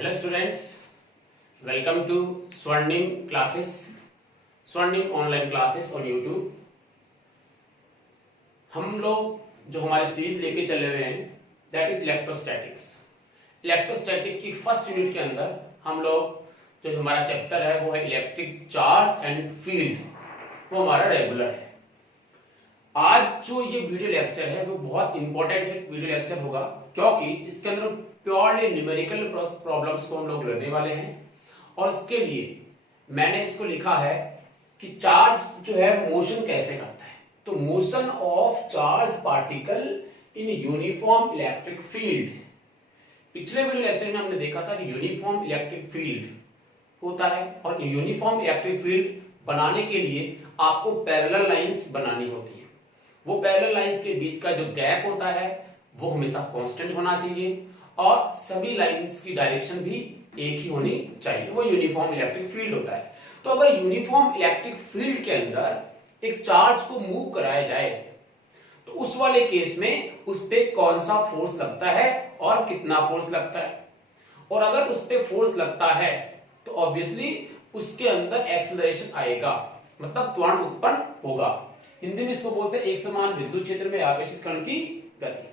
Hello students, welcome to स्वर्णिम classes, स्वर्णिम online classes on YouTube. हम लोग जो हमारे सीरीज लेके चले हुए हैं दैट इज इलेक्ट्रोस्टैटिक्स। इलेक्ट्रोस्टैटिक की फर्स्ट यूनिट के अंदर हम लोग जो हमारा चैप्टर है वो है इलेक्ट्रिक चार्ज एंड फील्ड, वो हमारा रेगुलर है। आज जो ये वीडियो लेक्चर है वो बहुत इंपॉर्टेंट है वीडियो लेक्चर होगा, क्योंकि इसके अंदर प्योरली न्यूमेरिकल प्रॉब्लम्स को हम लोग लड़ने वाले हैं। और इसके लिए मैंने इसको लिखा है कि चार्ज जो है मोशन कैसे करता है। तो motion of charge particle in uniform electric field. पिछले वीडियो लेक्चर में हमने देखा था कि यूनिफॉर्म इलेक्ट्रिक फील्ड होता है, और यूनिफॉर्म इलेक्ट्रिक फील्ड बनाने के लिए आपको पैरेलल लाइंस बनानी होती है। वो पैरेलल लाइंस के बीच का जो गैप होता है वो हमेशा कांस्टेंट होना चाहिए, और सभी लाइंस की डायरेक्शन भी एक ही होनी चाहिए। वो यूनिफॉर्म इलेक्ट्रिक फील्ड होता है। तो अगर यूनिफॉर्म इलेक्ट्रिक फील्ड के अंदर एक चार्ज को मूव कराया जाए तो उस वाले केस में उस पे कौन सा फोर्स लगता है और कितना फोर्स लगता है। और अगर उस पे फोर्स लगता है तो ऑब्वियसली उसके अंदर एक्सेलरेशन आएगा, मतलब त्वरण उत्पन्न होगा। हिंदी में इसको बोलते हैं एक समान विद्युत क्षेत्र में आवेशित कण की गति।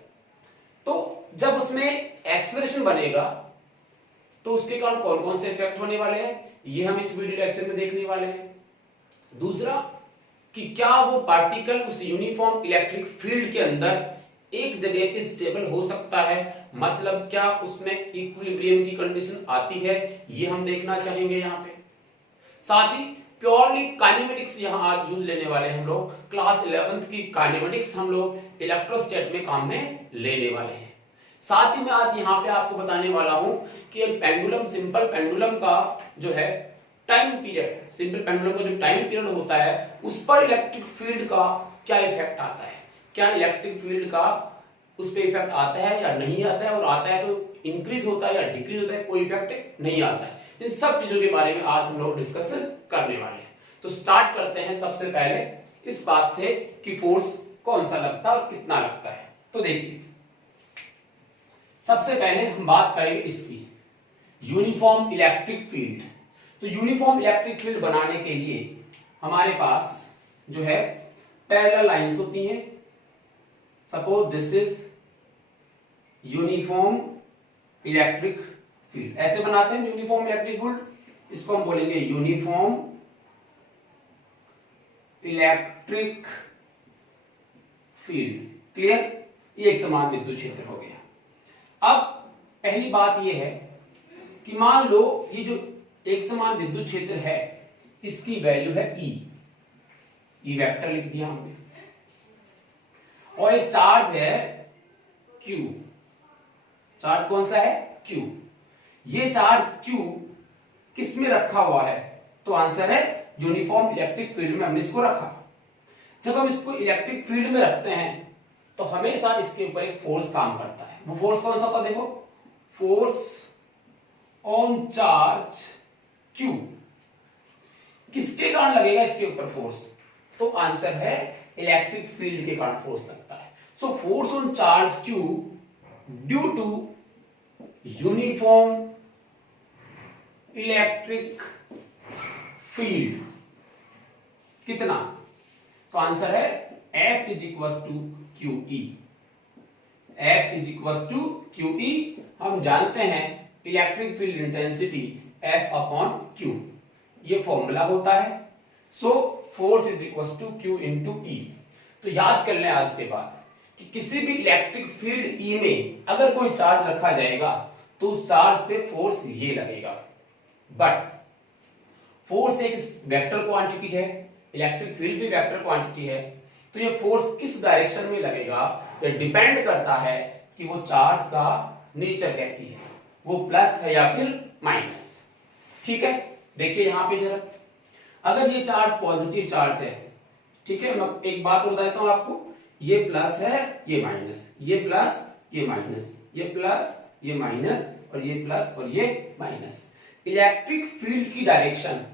तो जब उसमें एक्सेलरेशन बनेगा तो उसके कारण कौन कौन से इफेक्ट होने वाले हैं ये हम इस वीडियो लेक्चर में देखने वाले हैं। दूसरा कि क्या वो पार्टिकल उस यूनिफॉर्म इलेक्ट्रिक फील्ड के अंदर एक जगह पे स्टेबल हो सकता है, मतलब क्या उसमें इक्विलिब्रियम की कंडीशन आती है, ये हम देखना चाहेंगे यहाँ पे। साथ ही प्योरली काइनेमेटिक्स यहाँ आज यूज लेने वाले हैं हम लोग। क्लास 11th की काइनेमेटिक्स हम लोग इलेक्ट्रोस्टैट में काम में लेने वाले हैं। साथ ही मैं आज यहाँ पे आपको बताने वाला हूं कि एक पेंडुलम, सिंपल पेंडुलम का जो है टाइम पीरियड, सिंपल पेंडुलम का जो टाइम पीरियड होता है उस पर इलेक्ट्रिक फील्ड का क्या इफेक्ट आता है। क्या इलेक्ट्रिक फील्ड का उस पर इफेक्ट आता है या नहीं आता है, और आता है तो इंक्रीज होता है या डिक्रीज होता है, कोई इफेक्ट नहीं आता है। इन सब चीजों के बारे में आज हम लोग डिस्कशन करने वाले हैं। तो स्टार्ट करते हैं सबसे पहले इस बात से कि फोर्स कौन सा लगता है और कितना लगता है। तो देखिए, सबसे पहले हम बात करेंगे इसकी यूनिफॉर्म इलेक्ट्रिक फील्ड। तो यूनिफॉर्म इलेक्ट्रिक फील्ड बनाने के लिए हमारे पास जो है पैरेलल लाइंस होती हैं। Suppose this is uniform electric field, ऐसे बनाते हैं यूनिफॉर्म इलेक्ट्रिक फील्ड। इसको हम बोलेंगे यूनिफॉर्म इलेक्ट्रिक फील्ड। क्लियर? ये एक समान विद्युत क्षेत्र हो गया। अब पहली बात यह है कि मान लो ये जो एक समान विद्युत क्षेत्र है इसकी वैल्यू है E। E वेक्टर लिख दिया हमने, और एक चार्ज है Q। चार्ज कौन सा है? Q। ये चार्ज Q किस में रखा हुआ है? तो आंसर है यूनिफॉर्म इलेक्ट्रिक फील्ड में हमने इसको रखा। जब हम इसको इलेक्ट्रिक फील्ड में रखते हैं तो हमेशा इसके ऊपर एक फोर्स काम करता है। वो फोर्स कौन सा होता है? देखो, फोर्स ऑन चार्ज Q। किसके कारण लगेगा इसके ऊपर फोर्स? तो आंसर है इलेक्ट्रिक फील्ड के कारण फोर्स लगता है। So force on charge Q due to uniform electric field कितना? तो आंसर है F is equal to QE। F is equal to QE। हम जानते हैं electric field intensity F upon Q, ये फॉर्मूला होता है। So force is equal to Q into E। तो याद कर लें आज के बाद कि किसी भी इलेक्ट्रिक फील्ड E में अगर कोई चार्ज रखा जाएगा तो उस चार्ज पे फोर्स ये लगेगा। बट फोर्स एक वेक्टर क्वांटिटी है, इलेक्ट्रिक फील्ड भी वेक्टर क्वांटिटी है, तो ये फोर्स किस डायरेक्शन में लगेगा ये डिपेंड करता है कि वो चार्ज का नेचर कैसी है, वो प्लस है या फिर माइनस। ठीक है, देखिए यहां पे जरा, अगर ये चार्ज पॉजिटिव चार्ज है, ठीक है, मैं एक बात और बताता हूं आपको, ये प्लस है ये माइनस, ये प्लस ये माइनस, ये प्लस ये माइनस, और ये प्लस और ये माइनस। इलेक्ट्रिक फील्ड की direction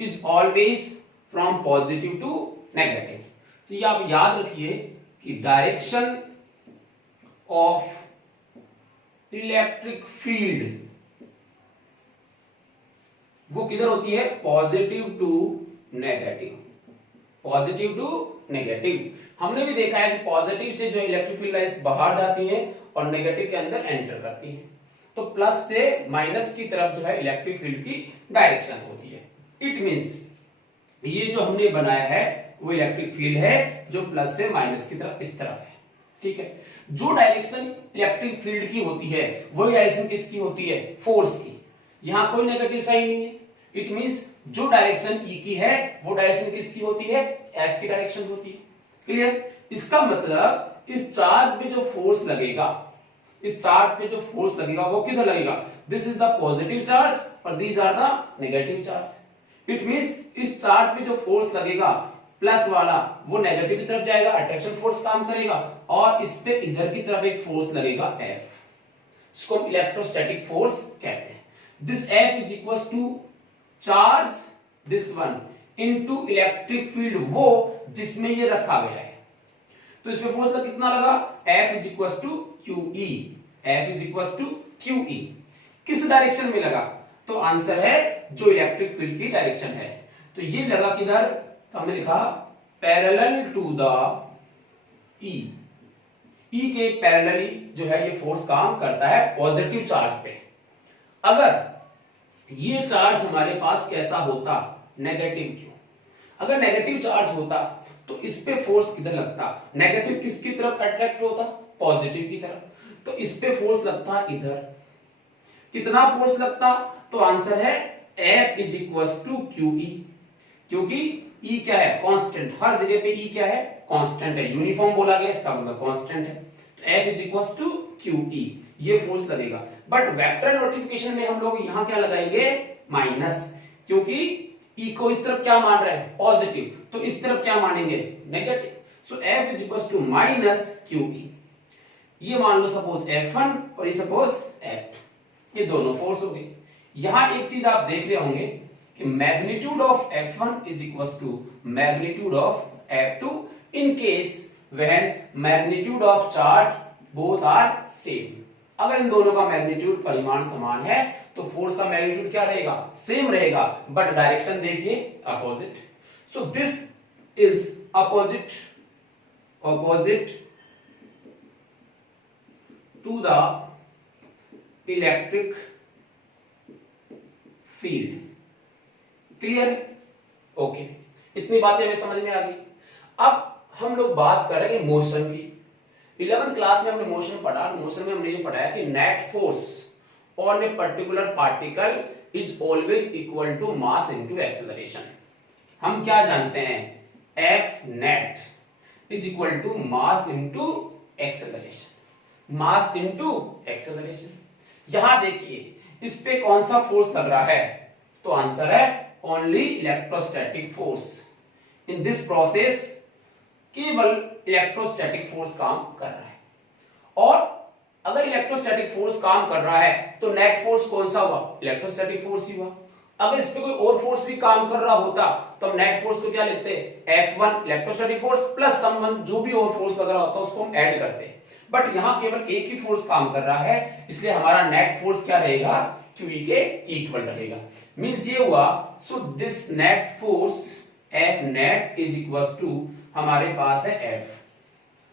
is always from positive to negative. तो ये आप याद रखिए कि डायरेक्शन ऑफ इलेक्ट्रिक फील्ड वो किधर होती है, positive to negative, positive to negative. हमने भी देखा है कि पॉजिटिव से जो इलेक्ट्रिक फील्ड लाइंस बाहर जाती हैं और नेगेटिव के अंदर एंटर करती हैं। तो प्लस से माइनस की तरफ जो है इलेक्ट्रिक फील्ड की डायरेक्शन होती है। इट मींस ये जो हमने बनाया है वो इलेक्ट्रिक फील्ड है जो प्लस से माइनस की तरफ इस तरफ है, ठीक है। जो डायरेक्शन इलेक्ट्रिक फील्ड की होती है वही डायरेक्शन किसकी होती है, फोर्स की। यहां कोई नेगेटिव साइन नहीं है। इट मींस जो डायरेक्शन ई की है वो डायरेक्शन किसकी होती है, एफ की डायरेक्शन होती है। क्लियर। इसका मतलब इस चार्ज पे जो फोर्स लगेगा, इस चार्ज पे जो फोर्स लगेगा वो किधर लगेगा, this is the positive charge और these are the negative charge. It means इस चार्ज पे जो फोर्स लगेगा प्लस वाला वो नेगेटिव की तरफ जाएगा, अट्रैक्शन फोर्स काम करेगा, और इस पे इधर की तरफ एक फोर्स लगेगा एफ, इसको हम इलेक्ट्रोस्टैटिक फोर्स कहते हैं। This F is equal to charge this one into electric field वो जिसमें ये रखा गया है। तो इसमें फोर्स का कितना लगा, F is equal to Q E, F is equal to Q E. किस डायरेक्शन में लगा, तो आंसर है जो इलेक्ट्रिक फील्ड की डायरेक्शन है। तो ये लगा किधर, तो हमने लिखा पैरेलल टू द ई, ई के पैरेलली जो है ये फोर्स काम करता है पॉजिटिव चार्ज पे। अगर ये चार्ज हमारे पास कैसा होता, नेगेटिव क्यों, अगर नेगेटिव चार्ज होता तो इस पे फोर्स किधर लगता, नेगेटिव किसकी तरफ अट्रैक्ट होता, पॉजिटिव की तरफ। तो इस पे फोर्स लगता इधर, कितना फोर्स लगता, तो आंसर है F is equal to Q E, क्योंकि E क्या है, कांस्टेंट। हर जगह पे E क्या है, कांस्टेंट है, यूनिफॉर्म बोला गया इसका मतलब कांस्टेंट है। तो F is equal to Q E, ये फोर्स लगेगा। बट वेक्टर नोटिफिकेशन में हम लोग यहां क्या लगाएंगे, माइनस, क्योंकि E को इस तरफ क्या मान रहे हैं, पॉजिटिव, तो इस तरफ क्या मानेंगे, negative. So F is equal to minus Q E. ये मान लो सपोज F1 और ये सपोज F2, ये दोनों फोर्स हो गए। यहां एक चीज आप देख रहे होंगे कि magnitude of F1 is equal to magnitude of F2 in case when magnitude of charge both are same. अगर इन दोनों का मैग्नीट्यूड परिमाण समान है तो फोर्स का मैग्नीट्यूड क्या रहेगा, सेम रहेगा, बट डायरेक्शन देखिए opposite. So this is opposite to the electric field. Clear है, ओके। इतनी बातें हमें समझ में आ गई। अब हम लोग बात करेंगे मोशन की। 11th क्लास में हमने मोशन पढ़ा, मोशन में हमने ये पढ़ाया कि net force on a particular particle is always equal to mass into acceleration. हम क्या जानते हैं, F net is equal to mass into acceleration, mass into acceleration. यहां देखिए इस पे कौन सा फोर्स लग रहा है, तो आंसर है only electrostatic force. In this process केवल इलेक्ट्रोस्टैटिक फोर्स काम कर रहा है। और अगर इलेक्ट्रोस्टैटिक फोर्स काम कर रहा है तो नेट फोर्स कौन सा हुआ, इलेक्ट्रोस्टैटिक फोर्स ही हुआ। अगर इस पे कोई और फोर्स भी काम कर रहा होता तो हम नेट फोर्स को क्या लिखते हैं, F1 electrostatic force plus someone जो भी और फोर्स वगैरह होता उसको हम ऐड करते। बट यहां केवल एक ही फोर्स काम कर रहा है, इसलिए हमारा नेट फोर्स क्या रहेगा, QE के इक्वल रहेगा। मींस ये हुआ, so this net force F net is equal to हमारे पास है F,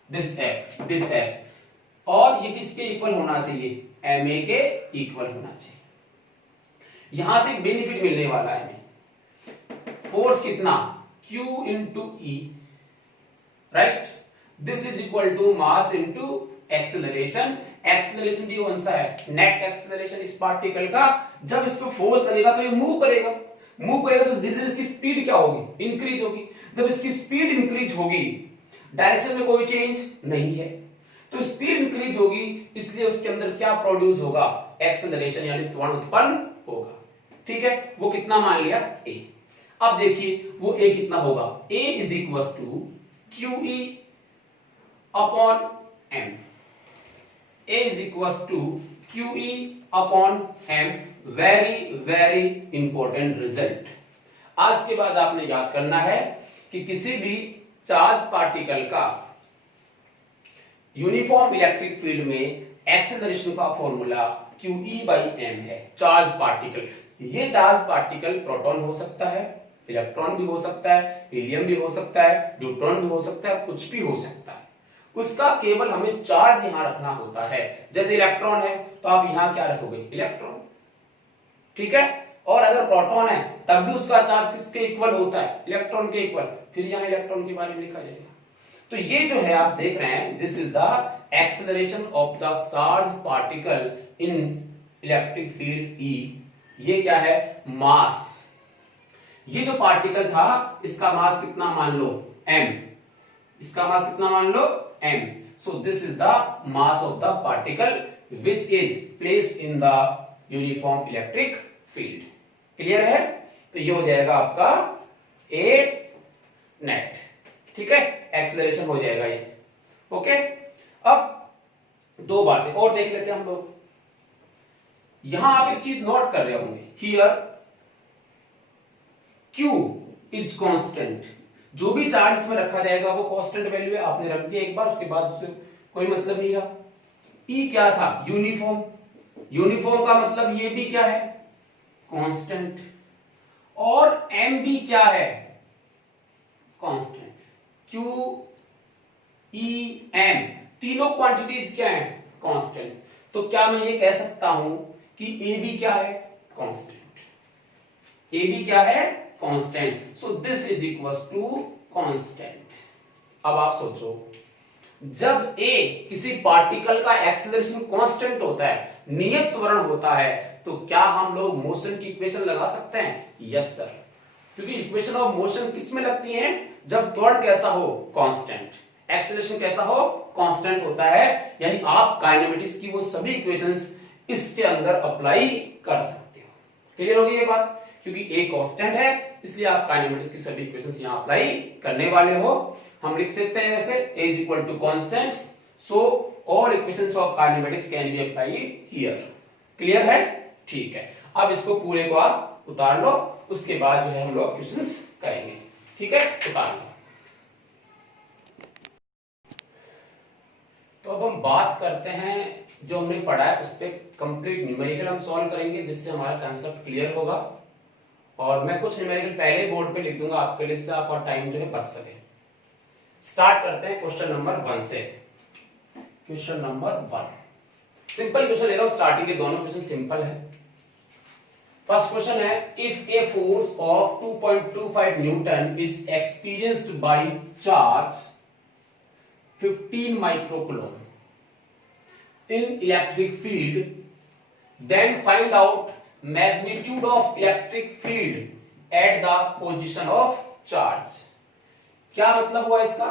दिस F, और ये किसके इक्वल होना चाहिए, MA के इक्वल होना चाहिए। यहां से बेनिफिट मिलने वाला है हमें, फोर्स कितना, Q into E, right. This is equal to mass into acceleration. Acceleration भी कौन सा है, नेट एक्सेलरेशन इस पार्टिकल का। जब इस पे फोर्स लगेगा तो ये मूव करेगा तो धीरे धीरे इसकी स्पीड क्या होगी, इंक्रीज होगी। जब इसकी स्पीड इंक्रीज होगी, डायरेक्शन में कोई चेंज नहीं है, तो स्पीड इंक्रीज होगी, इसलिए उसके अंदर क्या प्रोड्यूस होगा, एक्सेलरेशन यानी त्वरण उत्पन्न होगा। ठीक है, वो कितना मान लिया, A। अब देखिए वो A कितना होगा, A is equal to QE upon M। A is equal to QE upon M। Very very important result. आज के बाद आपने याद करना है कि किसी भी चार्ज पार्टिकल का यूनिफॉर्म इलेक्ट्रिक फील्ड में एक्सेलरेशन का फॉर्मूला QE बाई M है। चार्ज पार्टिकल, ये चार्ज पार्टिकल प्रोटॉन हो सकता है, इलेक्ट्रॉन भी हो सकता है, हीलियम भी हो सकता है, न्यूट्रॉन भी हो सकता है, कुछ भी हो सकता है। उसका केवल हमें चार्ज यहां रखना होता है। जैसे इलेक्ट्रॉन है तो आप यहां क्या रखोगे, इलेक्ट्रॉन, ठीक है। और अगर प्रोटॉन है तब भी उसका चार्ज किसके इक्वल होता है, इलेक्ट्रॉन के इक्वल, फिर यहां इलेक्ट्रॉन के बारे में लिखा जाएगा। तो ये जो है आप देख रहे हैं, this is the acceleration of the charge particle in electric field E। ये क्या है, मास। ये जो पार्टिकल था इसका मास कितना मान लो, m। इसका मास कितना मान लो, m। So this is the mass of the particle which is placed in the uniform electric field. Clear है? तो ये हो जाएगा आपका A नेट, ठीक है, एक्सेलरेशन हो जाएगा ये। ओके, अब दो बातें और देख लेते हैं हम लोग। यहां आप एक चीज नोट कर रहे होंगे, हियर Q इज कांस्टेंट। जो भी चार्ज इसमें रखा जाएगा वो कांस्टेंट वैल्यू है, आपने रख दिया एक बार, उसके बाद उससे कोई मतलब नहीं रहा। E क्या था, यूनिफॉर्म। यूनिफॉर्म का मतलब ये भी क्या है, कांस्टेंट। और M भी क्या है, कांस्टेंट। Q E M तीनों क्वांटिटीज क्या है, कांस्टेंट। तो क्या मैं ये कह सकता हूं कि A भी क्या है, कांस्टेंट। A भी क्या है, constant. So this is equal to constant. अब आप सोचो, जब A किसी पार्टिकल का एक्सेलरेशन कांस्टेंट होता है, नियत त्वरण होता है, तो क्या हम लोग मोशन की इक्वेशन लगा सकते हैं? यस सर, क्योंकि इक्वेशन ऑफ मोशन किस में लगती है, जब त्वरण कैसा हो, कांस्टेंट, एक्सेलरेशन कैसा हो, कांस्टेंट होता है। यानी आप काइनेमेटिक्स की वो सभी इक्वेशंस इसके अंदर अप्लाई कर सकते हो। क्लियर होगी ये बात? क्योंकि A कांस्टेंट है इसलिए आप काइनेमेटिक्स की सभी इक्वेशंस यहां अप्लाई करने वाले हो। हम लिख सकते हैं वैसे A is equal to constant, so all equations of kinematics can be applied here। Clear है? ठीक है, अब इसको पूरे को आप उतार लो, उसके बाद जो है हम लोग क्वेश्चंस करेंगे। ठीक है, उतार लो। तो अब हम बात करते हैं, जो हमने पढ़ा है उस पर कंप्लीट न्यूमेरिकल हम सॉल्व करेंगे, जिससे हमारा कंसेप्ट क्लियर होगा। और मैं कुछ न्यूमेरिकल पहले बोर्ड पे लिख दूंगा आपके लिए, इससे आपका टाइम जो है बच सके। स्टार्ट करते हैं क्वेश्चन नंबर 1 से। क्वेश्चन नंबर 1 सिंपल क्वेश्चन ले रहा हूं, स्टार्टिंग के दोनों क्वेश्चन सिंपल है। फर्स्ट क्वेश्चन है, if a force of 2.25 Newton is experienced by charge 15 microcoulomb in electric field, then find out magnitude of electric field at the position of charge। क्या मतलब हुआ इसका?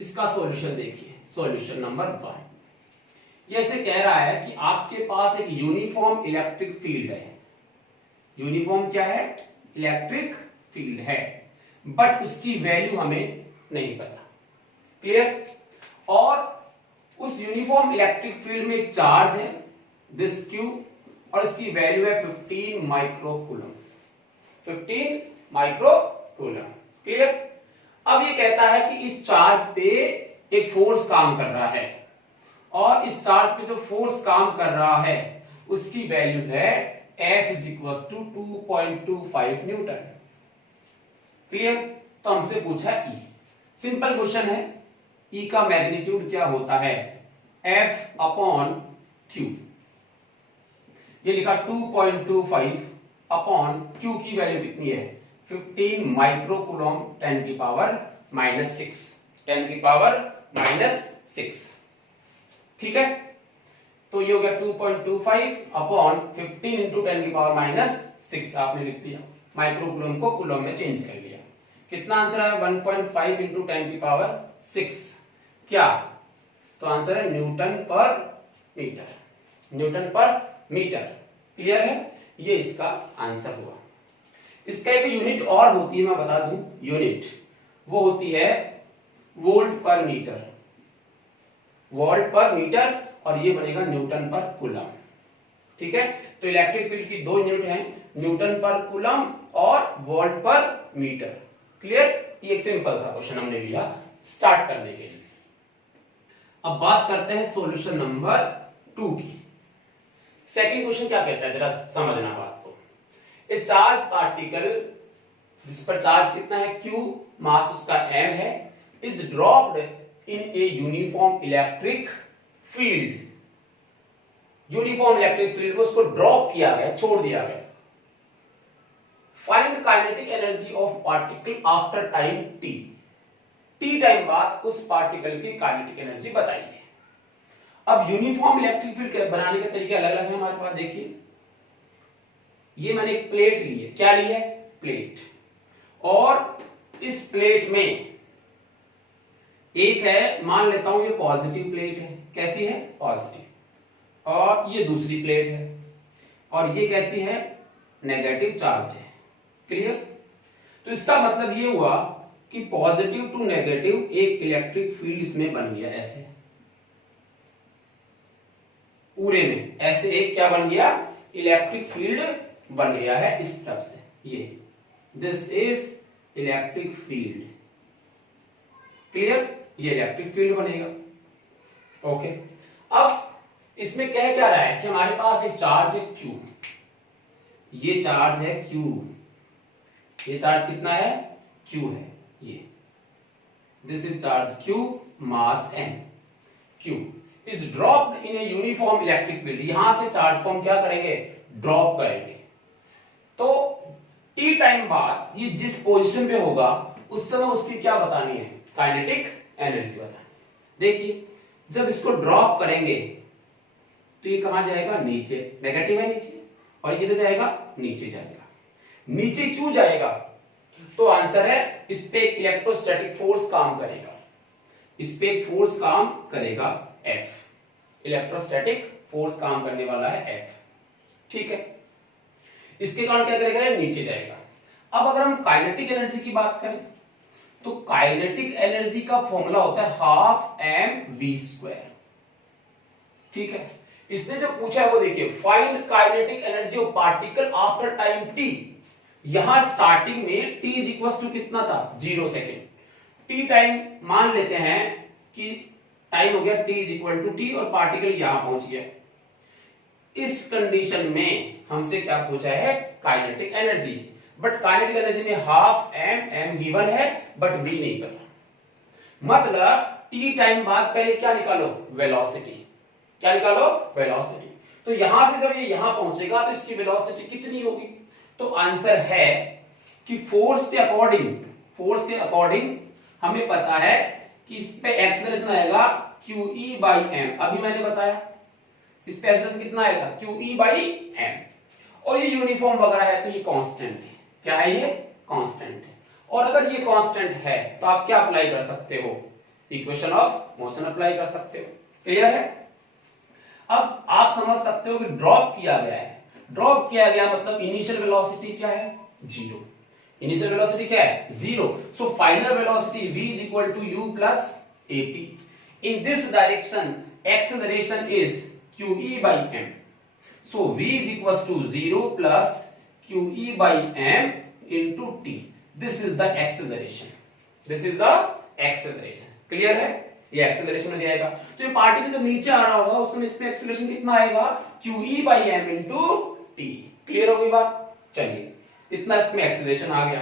इसका सॉल्यूशन देखिए, सॉल्यूशन नंबर 1। ये ऐसे कह रहा है कि आपके पास एक यूनिफॉर्म इलेक्ट्रिक फील्ड है। यूनिफॉर्म क्या है, इलेक्ट्रिक फील्ड है, बट उसकी वैल्यू हमें नहीं पता। क्लियर? और उस यूनिफॉर्म इलेक्ट्रिक फील्ड में एक चार्ज है, दिस Q, और इसकी वैल्यू है 15 माइक्रोकूलम। 15 माइक्रोकूलम। क्लियर? अब ये कहता है कि इस चार्ज पे एक फोर्स काम कर रहा है, और इस चार्ज पे जो फोर्स काम कर रहा है उसकी वैल्यू है F is equal to 2.25 newton. Clear? तो हमसे पूछा E। सिंपल क्वेश्चन है, E का मैग्नीट्यूड क्या होता है, F अपॉन Q। ये लिखा 2.25 अपॉन Q की वैल्यू कितनी है, 15 माइक्रोकूलम 10 की पावर -6, 10 की पावर -6। ठीक है, तो ये हो गया 2.25 अपॉन 15 इंटू 10 की पावर -6 आपने लिख दिया, माइक्रोकूलम को कूलम में चेंज कर लिया। कितना आंसर है, 1.5 इंटू 10 की पावर 6। क्या? तो आंसर है न्यूटन पर मीटर, न्यूटन पर मीटर। क्लियर है? ये इसका आंसर हुआ। इसका एक यूनिट और होती है, मैं बता दूं यूनिट, वो होती है वोल्ट पर मीटर, वोल्ट पर मीटर, और ये बनेगा न्यूटन पर कूलम। ठीक है, तो इलेक्ट्रिक फील्ड की दो यूनिट हैं, न्यूटन पर कूलम और वोल्ट पर मीटर। क्लियर? ये एक सिंपल सा क्वेश्चन हमने लिया स्टार्ट करने के लिए। अब बात करते हैं सॉल्यूशन नंबर 2 की। सेकंड क्वेश्चन क्या कहता है, जरा समझना बात को। ए चार्ज पार्टिकल जिस पर चार्ज कितना है q, मास उसका m है, is dropped in a uniform electric field, uniform electric field में उसको ड्रॉप किया गया, छोड़ दिया गया। Find kinetic energy of particle after time t, t time बाद उस पार्टिकल की काइनेटिक एनर्जी बताइए। अब यूनिफॉर्म इलेक्ट्रिक फील्ड बनाने के तरीके अलग अलग हैं हमारे पास। देखिए ये मैंने एक प्लेट ली है, क्या ली है? प्लेट, और इस प्लेट में एक है, मान लेता हूं ये पॉजिटिव प्लेट है, कैसी है? पॉजिटिव, और ये दूसरी प्लेट है और ये कैसी है? नेगेटिव चार्ज है। क्लियर? तो इसका मतलब ये हुआ कि पॉजिटिव टू नेगेटिव एक इलेक्ट्रिक फील्ड इसमें बन गया, ऐसे पूरे में ऐसे एक क्या बन गया? इलेक्ट्रिक फील्ड बन गया है इस तरफ से, ये this is electric field. Clear? ये इलेक्ट्रिक फील्ड बनेगा। ओके, अब इसमें कह क्या रहा है कि हमारे पास एक चार्ज है Q, ये चार्ज है Q, ये चार्ज कितना है? Q है, ये this is charge Q, mass m, Q is dropped in a uniform electric field. यहां से चार्ज को हम क्या करेंगे? ड्रॉप करेंगे। तो t टाइम बाद ये जिस पोजीशन पे होगा उस समय उसकी क्या बतानी है? काइनेटिक एनर्जी बतानी। देखिए जब इसको ड्रॉप करेंगे तो ये कहां जाएगा? नीचे, नेगेटिव है नीचे, और ये किधर जाएगा? नीचे जाएगा। नीचे क्यों जाएगा? तो आंसर है इस पे इलेक्ट्रोस्टैटिक फोर्स काम करेगा, इस पे एक फोर्स काम करेगा F, इलेक्ट्रोस्टैटिक फोर्स काम करने वाला है F। ठीक है, इसके कारण क्या करेगा? नीचे जाएगा। अब अगर हम काइनेटिक एनर्जी की बात करें तो काइनेटिक एनर्जी का फॉर्मूला होता है हाफ mv²। ठीक है, इसने जो पूछा है वो देखिए, find kinetic energy of particle after time t। यहां स्टार्टिंग में t इज इक्वल टू कितना था? 0 सेकेंड। t टाइम मान लेते हैं कि टाइम हो गया t is equal to t और पार्टिकल यहां पहुंच गया। इस कंडीशन में हमसे क्या पूछा है? Kinetic energy. But kinetic energy में हाफ m गिवन है बट v नहीं पता। मतलब t टाइम बाद पहले क्या निकालो? वेलोसिटी। क्या निकालो? वेलोसिटी। तो यहां से जब ये यहां पहुंचेगा तो इसकी वेलोसिटी कितनी होगी? तो आंसर है कि फोर्स के अकॉर्डिंग हमें पता है कि इस पे एक्सेलरेशन आएगा QE/m। अभी मैंने बताया इस पे एक्सेलरेशन कितना आएगा? QE/m। और ये यूनिफॉर्म वगैरह है तो ये कांस्टेंट है। क्या है? ये कांस्टेंट है। और अगर ये कांस्टेंट है तो आप क्या अप्लाई कर सकते हो? इक्वेशन ऑफ मोशन अप्लाई कर सकते हो। क्लियर है? अब आप समझ सकते हो कि ड्रॉप किया गया है, ड्रॉप किया गया मतलब इनिशियल वेलोसिटी क्या है? 0। इनिशियल वेलोसिटी क्या है? 0। So final velocity v is equal to u plus at। In this direction acceleration is QE/m। So v is equals to 0 plus QE/m into t। This is the acceleration। This is the acceleration। Clear है? ये acceleration हो जाएगा। तो ये particle जब नीचे आ रहा होगा उस समय इस पे एक्सेलरेशन कितना आएगा? QE/m into t। क्लियर हो गई बात? चलिए, इतना इसमें एक्सेलरेशन आ गया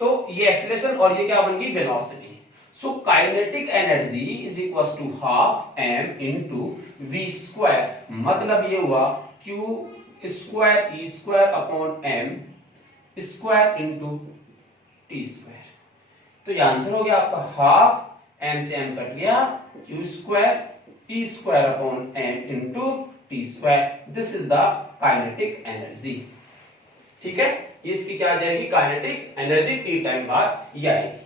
तो ये एक्सेलरेशन और ये क्या बन गई? Velocity. So kinetic energy is equal to half m into v²। मतलब ये हुआ q² e² upon m square into t²। तो ये आंसर हो गया आपका हाफ m से m कट गया, q² e² upon m into t²। This is the kinetic energy. ठीक है, ये इसकी क्या आ जाएगी? काइनेटिक एनर्जी t टाइम बाद ये आएगी।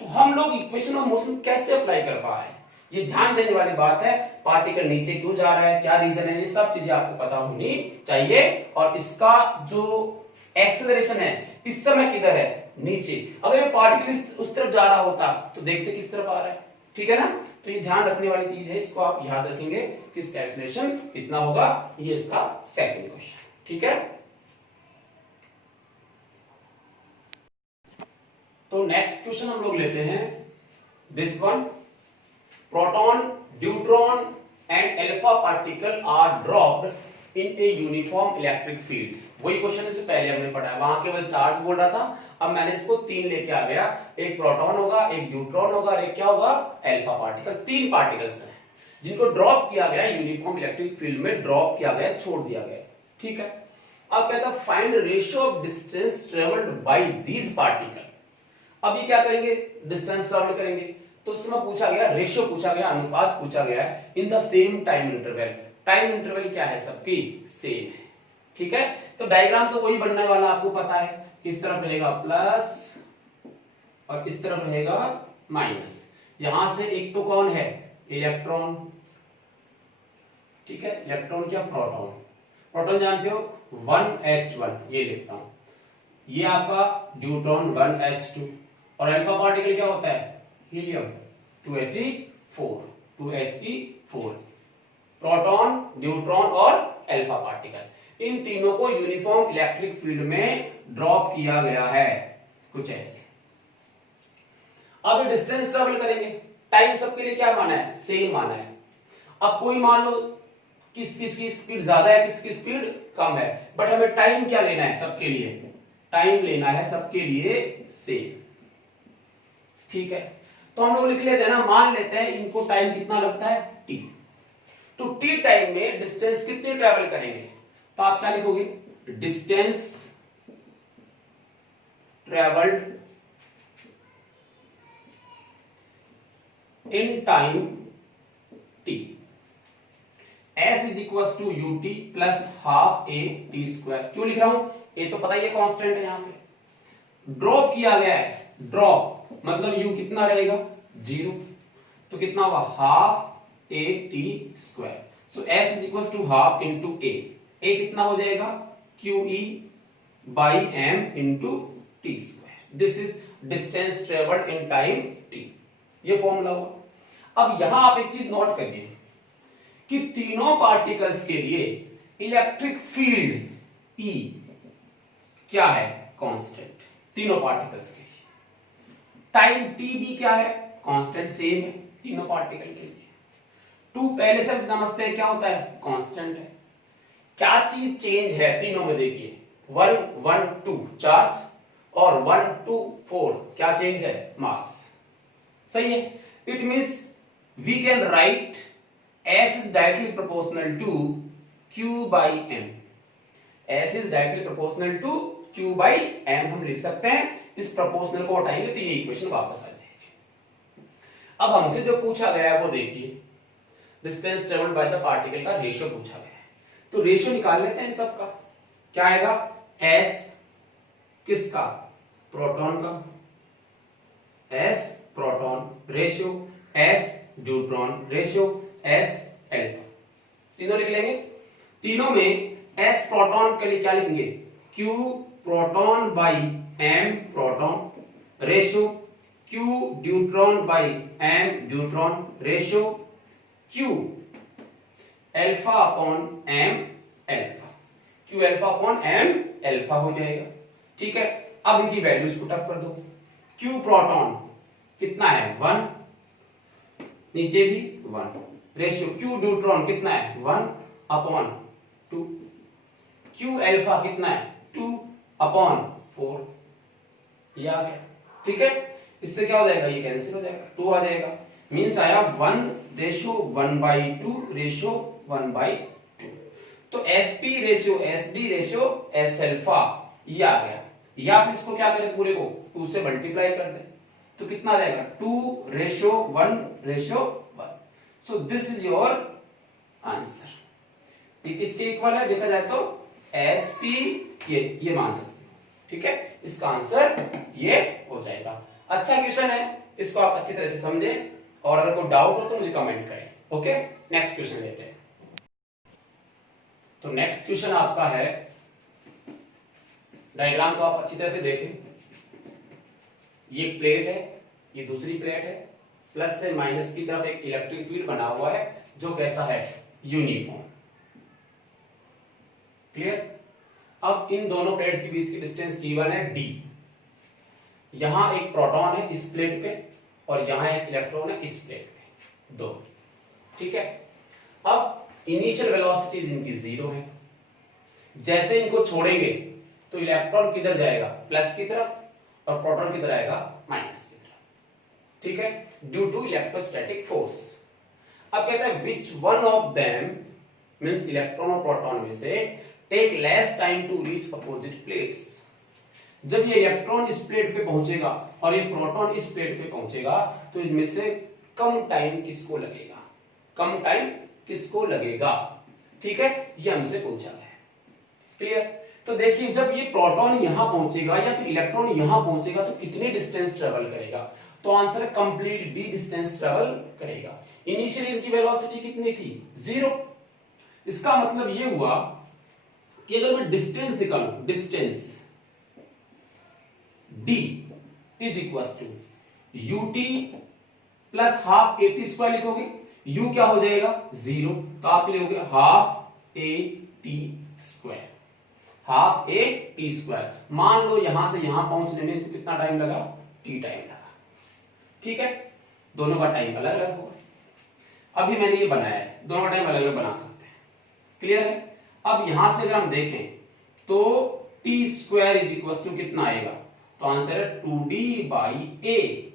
तो हम लोग इक्वेशन ऑफ मोशन कैसे अप्लाई कर पा रहे हैं, ये ध्यान देने वाली बात है। पार्टिकल नीचे क्यों जा रहा है, क्या रीजन है, ये सब चीजें आपको पता होनी चाहिए। और इसका जो एक्सेलरेशन है इस समय किधर है? नीचे। अगर ये पार्टिकल उस तरफ जा रहा होता तो देखते किस तरफ आ रहा है। ठीक है ना? तो ये ध्यान रखने वाली चीज है, इसको आप याद रखेंगे कि इसका एक्सेलरेशन इतना होगा। ये इसका सेकंड क्वेश्चन। ठीक है, तो नेक्स्ट क्वेश्चन हम लोग लेते हैं this one. Proton, neutron and alpha particle are dropped in a uniform electric field. वही क्वेश्चन इससे पहले हमने पढ़ा है, वहां केवल चार्ज बोल रहा था, अब मैंने इसको 3 लेके आ गया, एक प्रोटॉन होगा, एक न्यूट्रॉन होगा, और एक क्या होगा, अल्फा पार्टिकल। 3 पार्टिकल्स हैं जिनको ड्रॉप किया गया यूनिफॉर्म इलेक्ट्रिक फील्ड में, ड्रॉप किया गया, छोड़ दिया गया। ठीक है, अब कहता है find ratio of distance travelled by these particle. अब ये क्या करेंगे, डिस्टेंस ट्रेवल करेंगे, तो उसमें पूछा गया रेशियो, पूछा गया अनुपात, पूछा गया in the same time interval. Time interval क्या है, सबकी सेम है। ठीक है, तो डायग्राम तो वही बनने वाला, आपको पता है कि इस तरफ रहेगा प्लस और इस तरफ रहेगा माइनस। यहां से एक तो कौन है, इलेक्ट्रॉन। ठीक है, इलेक्ट्रॉन क्या, प्रोटॉन। प्रोटॉन जानते हो 1h1, ये लिखता हूं, ये आपका न्यूट्रॉन 1h2, और अल्फा पार्टिकल क्या होता है, helium 2he4, 2he4। Proton, neutron और अल्फा पार्टिकल, इन तीनों को यूनिफॉर्म इलेक्ट्रिक फील्ड में ड्रॉप किया गया है, कुछ ऐसे। अब डिस्टेंस ट्रेवल करेंगे, टाइम सबके लिए क्या माना है, सेम माना है। अब कोई मान लो किसकी स्पीड ज्यादा है, किसकी स्पीड कम है, बट हमें टाइम क्या लेना है, सबके लिए टाइम लेना है, सबके लिए सेम। ठीक है, तो हम लोग लिख लेते हैं ना, मान लेते हैं इनको टाइम कितना लगता है, t। तो t टाइम में डिस्टेंस कितनी ट्रेवल करेंगे, तो आप क्या लिखोगे, distance travelled in time t, s is equal to ut plus half a t square. क्यों लिख रहा हूं, ये तो पता ही है कांस्टेंट है, यहां पे ड्रॉप किया गया है, ड्रॉप मतलब u कितना रहेगा, 0, तो कितना होगा, half a t square. So s is equal to half into a कितना हो जाएगा, qe by m into t square. This is distance travelled in time t, ये फॉर्मूला हुआ। अब यहां आप एक चीज नोट करिए कि तीनों पार्टिकल्स के लिए इलेक्ट्रिक फील्ड E क्या है, कांस्टेंट, तीनों पार्टिकल्स के लिए। टाइम t भी क्या है, कांस्टेंट, सेम है तीनों पार्टिकल के लिए। 2 पहले से हम समझते हैं क्या होता है, कांस्टेंट है। क्या चीज चेंज है तीनों में, देखिए 1 1 2 चार्ज और 1 2 4 क्या चेंज है, मास। सही है, it means we can write S is directly proportional to Q by M. S is directly proportional to Q by M हम लिख सकते हैं। इस प्रोपोर्शनल को हटाएंगे तो ये इक्वेशन वापस आ जाएगी। अब हमसे जो पूछा गया है वो देखिए, distance travelled by the particle का रेशियो पूछा गया है, तो रेशियो निकाल लेते हैं सबका। क्या आएगा, S किसका, प्रोटॉन का, S proton ratio, S neutron ratio, S alpha, तीनों लिख लेंगे। तीनों में S प्रोटॉन के लिए क्या लिखेंगे, Q proton by M proton ratio, Q neutron by M neutron ratio, Q alpha upon M alpha, Q alpha upon M alpha हो जाएगा। ठीक है, अब इनकी वैल्यूज पुट अप कर दो। Q प्रोटॉन कितना है, 1, नीचे भी 1, रेशियो Q न्यूट्रॉन कितना है, 1 अपॉन 2, Q अल्फा कितना है, 2 अपॉन 4, ये आ गया। ठीक है, इससे क्या हो जाएगा, ये कैंसिल हो जाएगा, 2 आ जाएगा, मींस आया 1 रेशियो 1/2 रेशियो 1/2। तो sp ratio sd ratio s alpha ये आ गया, या फिर इसको क्या करें, पूरे को 2 से मल्टीप्लाई कर दें तो कितना आ जाएगा, 2 ratio 1 ratio 1। So this is your answer. ये किसके इक्वल है, देखा जाए तो sp, ये मान सकते हो। ठीक है, इसका आंसर ये हो जाएगा। अच्छा क्वेश्चन है, इसको आप अच्छी तरह से समझें, और अगर कोई डाउट हो तो मुझे कमेंट करें। ओके, नेक्स्ट क्वेश्चन लेते हैं। तो नेक्स्ट क्वेश्चन आपका है, डायग्राम को आप अच्छी तरह से देखें। ये प्लेट है, ये दूसरी प्लेट है, प्लस से माइनस की तरफ एक इलेक्ट्रिक फील्ड बना हुआ है जो कैसा है, यूनिफॉर्म। क्लियर। अब इन दोनों प्लेट के बीच की डिस्टेंस गिवन है d। यहां एक प्रोटॉन है इस प्लेट पे और यहां एक इलेक्ट्रॉन है इस प्लेट पे, दो। ठीक है, अब इनिशियल वेलोसिटीज इनकी 0 है, जैसे इनको छोड़ेंगे तो इलेक्ट्रॉन किधर जाएगा, प्लस की तरफ, और प्रोटॉन किधर आएगा, माइनस की तरफ। ठीक है, ड्यू टू इलेक्ट्रोस्टैटिक फोर्स। अब कहता है which one of them means electron और प्रोटॉन में से take less time to reach opposite plates. जब ये इलेक्ट्रॉन इस प्लेट पे पहुंचेगा और ये प्रोटॉन इस प्लेट पे पहुंचेगा तो इसमें से कम टाइम किसको लगेगा, कम टाइम किसको लगेगा। ठीक है, ये हमसे पूछा है। क्लियर। तो देखिए जब ये प्रोटॉन यहां पहुंचेगा या फिर इलेक्ट्रॉन यहां पहुंचेगा तो कितने डिस्टेंस ट्रेवल करेगा, तो answer complete D distance travel करेगा। इनिशियली इनकी वेलोसिटी कितनी थी, 0। इसका मतलब ये हुआ कि अगर मैं डिस्टेंस निकालूं, distance d is equal to ut plus half a t square लिखोगे, u क्या हो जाएगा 0, तो आप लिखोगे half a t square, half a t square. मान लो यहां से यहां पहुंचने में कितना टाइम लगा, t टाइम लगा। ठीक है, दोनों का टाइम अलग अलग होगा। अभी मैंने ये बनाया है, दोनों का टाइम अलग अलग बना सकते हैं। क्लियर है। अब यहां से अगर हम देखें तो T square is equal to कितना आएगा, तो आंसर है 2d बाई ए।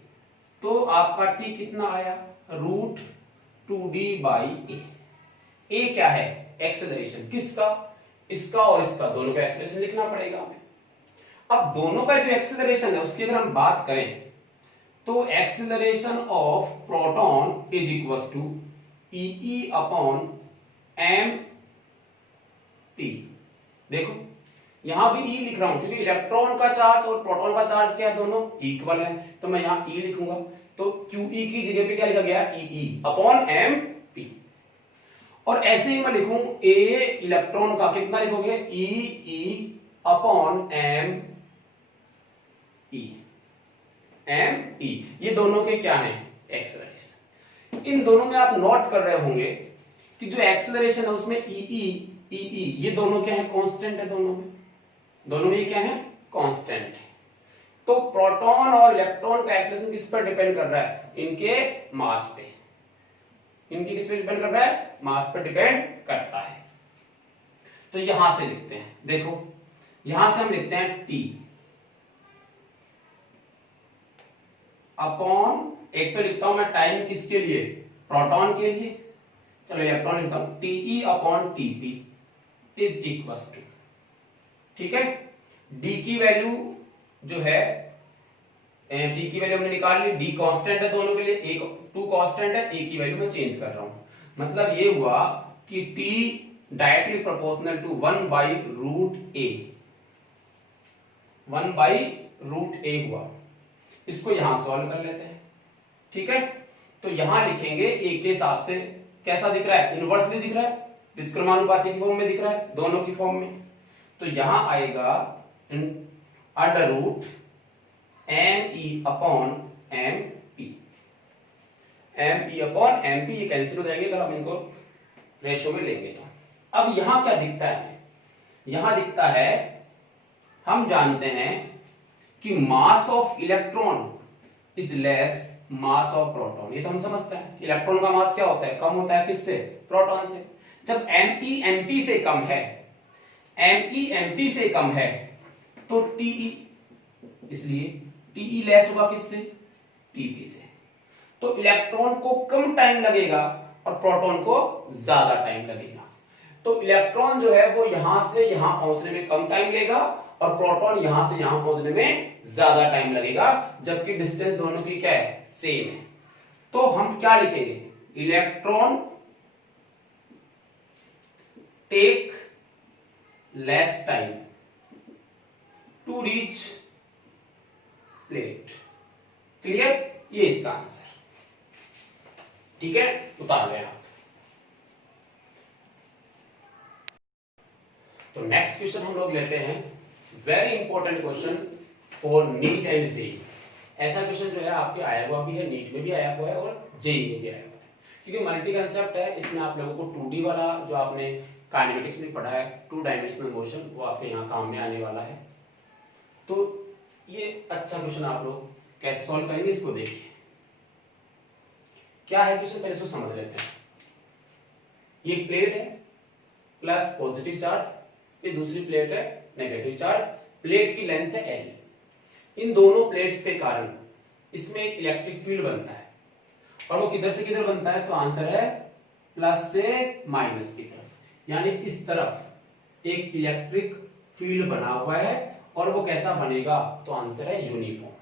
तो आपका t कितना आया, रूट 2d बाई ए। ए क्या है, एक्सेलरेशन, किसका, इसका और इसका, दोनों का एक्सेलरेशन लिखना पड़ेगा हमें। अब दोनों का जो एक्सेलरेशन है उसकी अगर हम बात करें तो acceleration of proton is equal to E upon M T. देखो यहां भी E लिख रहा हूं क्योंकि इलेक्ट्रॉन का चार्ज और प्रोटॉन का चार्ज क्या है, दोनों इक्वल है, तो मैं यहां E लिखूंगा। तो QE की जगह पे क्या लिखा गया, EE अपॉन MP। और ऐसे ही मैं लिखूं A इलेक्ट्रॉन का कितना लिखोगे, EE अपॉन ME। ये दोनों के क्या हैं, एक्सेलरेशन। इन दोनों में आप नोट कर रहे होंगे कि जो एक्सेलरेशन है उसमें EE ये दोनों क्या है, कांस्टेंट है। दोनों में ये क्या है, कांस्टेंट है। तो प्रोटॉन और इलेक्ट्रॉन का एक्सेलरेशन किस पर डिपेंड कर रहा है, इनके मास पे। इनके किस पे डिपेंड कर रहा है, मास पर डिपेंड करता है। तो यहां से लिखते हैं, देखो यहां से हम लिखते हैं T अपॉन, एक तो लिखता हूं मैं टाइम किसके लिए, प्रोटॉन के लिए। चलो इलेक्ट्रॉन लिखता हूं TE upon TP is equal to, ठीक है, D की वैल्यू जो है, D की वैल्यू हमने निकाल ली, D कांस्टेंट है दोनों के लिए, एक 2 कांस्टेंट है, A की वैल्यू मैं चेंज कर रहा हूं। मतलब ये हुआ कि T directly proportional to 1 by root a, 1 by root a हुआ। इसको यहां सॉल्व कर लेते हैं। ठीक है, तो यहां लिखेंगे A के हिसाब से कैसा दिख रहा है, इनवर्सली दिख रहा है, व्युत्क्रमानुपाती की फॉर्म में दिख रहा है, दोनों की फॉर्म में। तो यहां आएगा under root ME upon MP, ME upon MP, ये कैंसिल हो जाएंगे अगर हम इनको रेशियो में लेंगे तो। अब यहां क्या दिखता है, यहां दिखता है, हम जानते हैं कि मास of electron is less mass of proton. ये तो हम समझते हैं, इलेक्ट्रॉन का मास क्या होता है, कम होता है किससे, प्रोटॉन से। जब ME MP से कम है, ME MP से कम है तो TE, इसलिए TE लेस होगा किससे, TP से। तो इलेक्ट्रॉन को कम टाइम लगेगा और प्रोटॉन को ज्यादा टाइम लगेगा। तो इलेक्ट्रॉन जो है वो यहां से यहां पहुंचने में कम टाइम लेगा और प्रोटॉन यहां से यहां पहुंचने में ज्यादा टाइम लगेगा, जबकि डिस्टेंस दोनों की क्या है, सेम है। तो हम क्या लिखेंगे, electron take less time to reach plate. Clear, ये इसका आंसर। ठीक है, उतार लें आप। तो नेक्स्ट क्वेश्चन हम लोग लेते हैं, very important question for neat and JEE. ऐसा क्वेश्चन जो है आपके आया हुआ भी है, नीट में भी आया हुआ है और जेईई में भी आया हुआ है, क्योंकि मल्टी कंसेप्ट है। इसमें आप लोगों को 2D वाला जो आपने काइनेमेटिक्स में पढ़ा है, 2 डायमेंशनल मोशन, वो आपके यहाँ काम में आने वाला है। तो ये अच्छा क्वेश्चन आप लोग कैसे सॉल्व करेंगे इसको देखिए। क्या है क्वेश्चन, पहले इसको समझ लेते हैं। ये प्लेट है प्लस पॉजिटिव चार्ज, ये दूसरी प्लेट है नेगेटिव चार्ज, प्लेट की लेंथ है L। इन दोनों प्लेट्स के कारण इसमें एक इलेक्ट्रिक फील्ड बनता है, और वो किधर से किधर बनता है, तो आंसर है प्लस से माइनस की तरफ, यानी इस तरफ एक इलेक्ट्रिक फील्ड बना हुआ है, और वो कैसा बनेगा, तो आंसर है यूनिफॉर्म।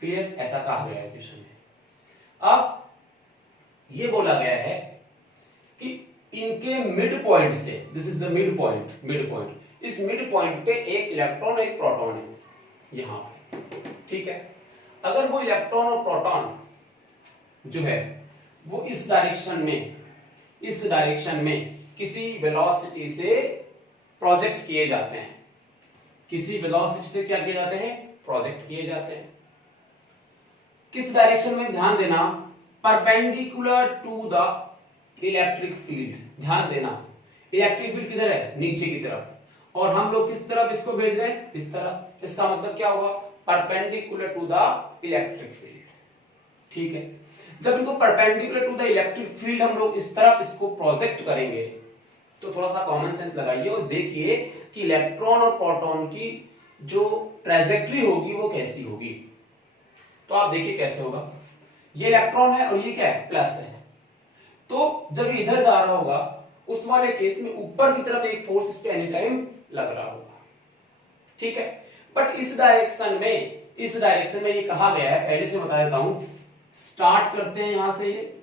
क्लियर, ऐसा कहा गया है क्वेश्चन में। अब ये बोला गया है कि इनके मिड पॉइंट से, this is the mid point, इस मिड पॉइंट पे एक इलेक्ट्रॉन एक प्रोटॉन है यहां पे, ठीक है। अगर वो इलेक्ट्रॉन और प्रोटॉन जो है वो इस डायरेक्शन में किसी वेलोसिटी से प्रोजेक्ट किए जाते हैं, किसी वेलोसिटी से क्या किए जाते हैं, प्रोजेक्ट किए जाते हैं। किस डायरेक्शन में, ध्यान देना, perpendicular to the electric field. ध्यान देना, इलेक्ट्रिक फील्ड किधर है, नीचे की तरफ, और हम लोग किस तरफ इसको भेज रहे हैं, इस तरफ। इसका मतलब क्या हुआ, perpendicular to the electric field, ठीक है। जब इनको perpendicular to the electric field हम लोग इस तरफ इसको प्रोजेक्ट करेंगे, तो थोड़ा सा कॉमन सेंस लगाइए और देखिए कि इलेक्ट्रॉन और प्रोटॉन की जो ट्रेजेक्टरी होगी वो कैसी होगी। तो आप देखिए कैसे होगा, ये इलेक्ट्रॉन है और ये क्या है, प्लस है, तो जब ये इधर जा रहा होगा उस वाले केस में ऊपर की तरफ एक फोर्स इस पे एनी टाइम लग रहा होगा, ठीक है। बट इस डायरेक्शन में ये कहा गया है, पहले से बता देता हूं, स्टार्ट करते हैं यहां से ये,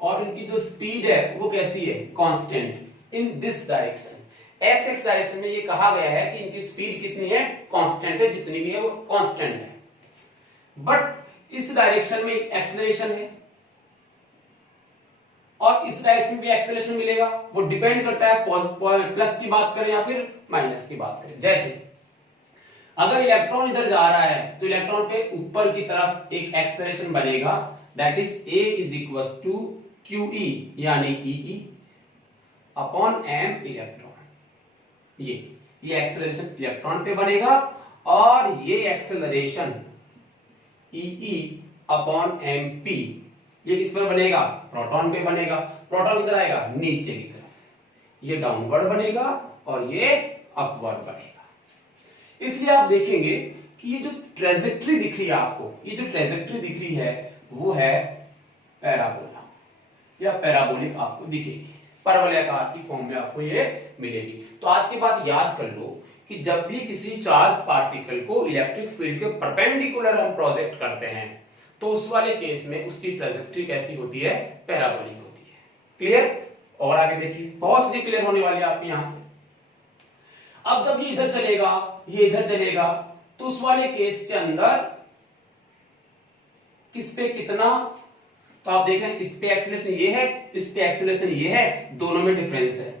और इनकी जो स्पीड है वो कैसी है, constant in this direction. X direction में ये कहा गया है कि इनकी स्पीड कितनी है, कांस्टेंट है, जितनी भी है वो कांस्टेंट है। बट इस डायरेक्शन में एक्सेलरेशन है, और इस डायरेक्शन में भी एक्सेलरेशन मिलेगा, वो डिपेंड करता है प्लस की बात करें या फिर माइनस की बात करें। जैसे अगर इलेक्ट्रॉन इधर जा रहा है तो इलेक्ट्रॉन पे ऊपर की तरफ एक एक्सेलरेशन बनेगा, that is A is equal to QE यानी EE अपॉन m इलेक्ट्रॉन। ये एक्सेलरेशन इलेक्ट्रॉन पे बनेगा, और ये एक्सेलरेशन EE अपॉन MP ये किस पर बनेगा, प्रोटॉन पे बनेगा। प्रोटॉन किधर आएगा, नीचे की तरफ, ये डाउनवर्ड बनेगा और ये अपवर्ड बनेगा। इसलिए आप देखेंगे कि ये जो ट्रेजेक्टरी दिख रही है आपको, ये जो ट्रेजेक्टरी दिख रही है वो है पैराबोला या पैराबोलिक आपको दिखेगी, परवलयाकार की फॉर्म में आपको ये मिलेगी। तो आज की बात याद कर लो कि जब भी किसी चार्ज पार्टिकल को इलेक्ट्रिक फील्ड के परपेंडिकुलर हम प्रोजेक्ट करते हैं तो उस वाले केस में उसकी ट्रेजेक्टरी कैसी होती है, पैराबोलिक होती है। क्लियर, और आगे देखिए, बहुत सी क्लियर होने वाली है आपकी यहां से। अब जब ये इधर चलेगा, ये इधर चलेगा, तो उस वाले केस के अंदर किस पे कितना, तो आप देख रहे हैं इस पे एक्सेलरेशन ये है, इस पे एक्सेलरेशन ये है, दोनों में डिफरेंस है।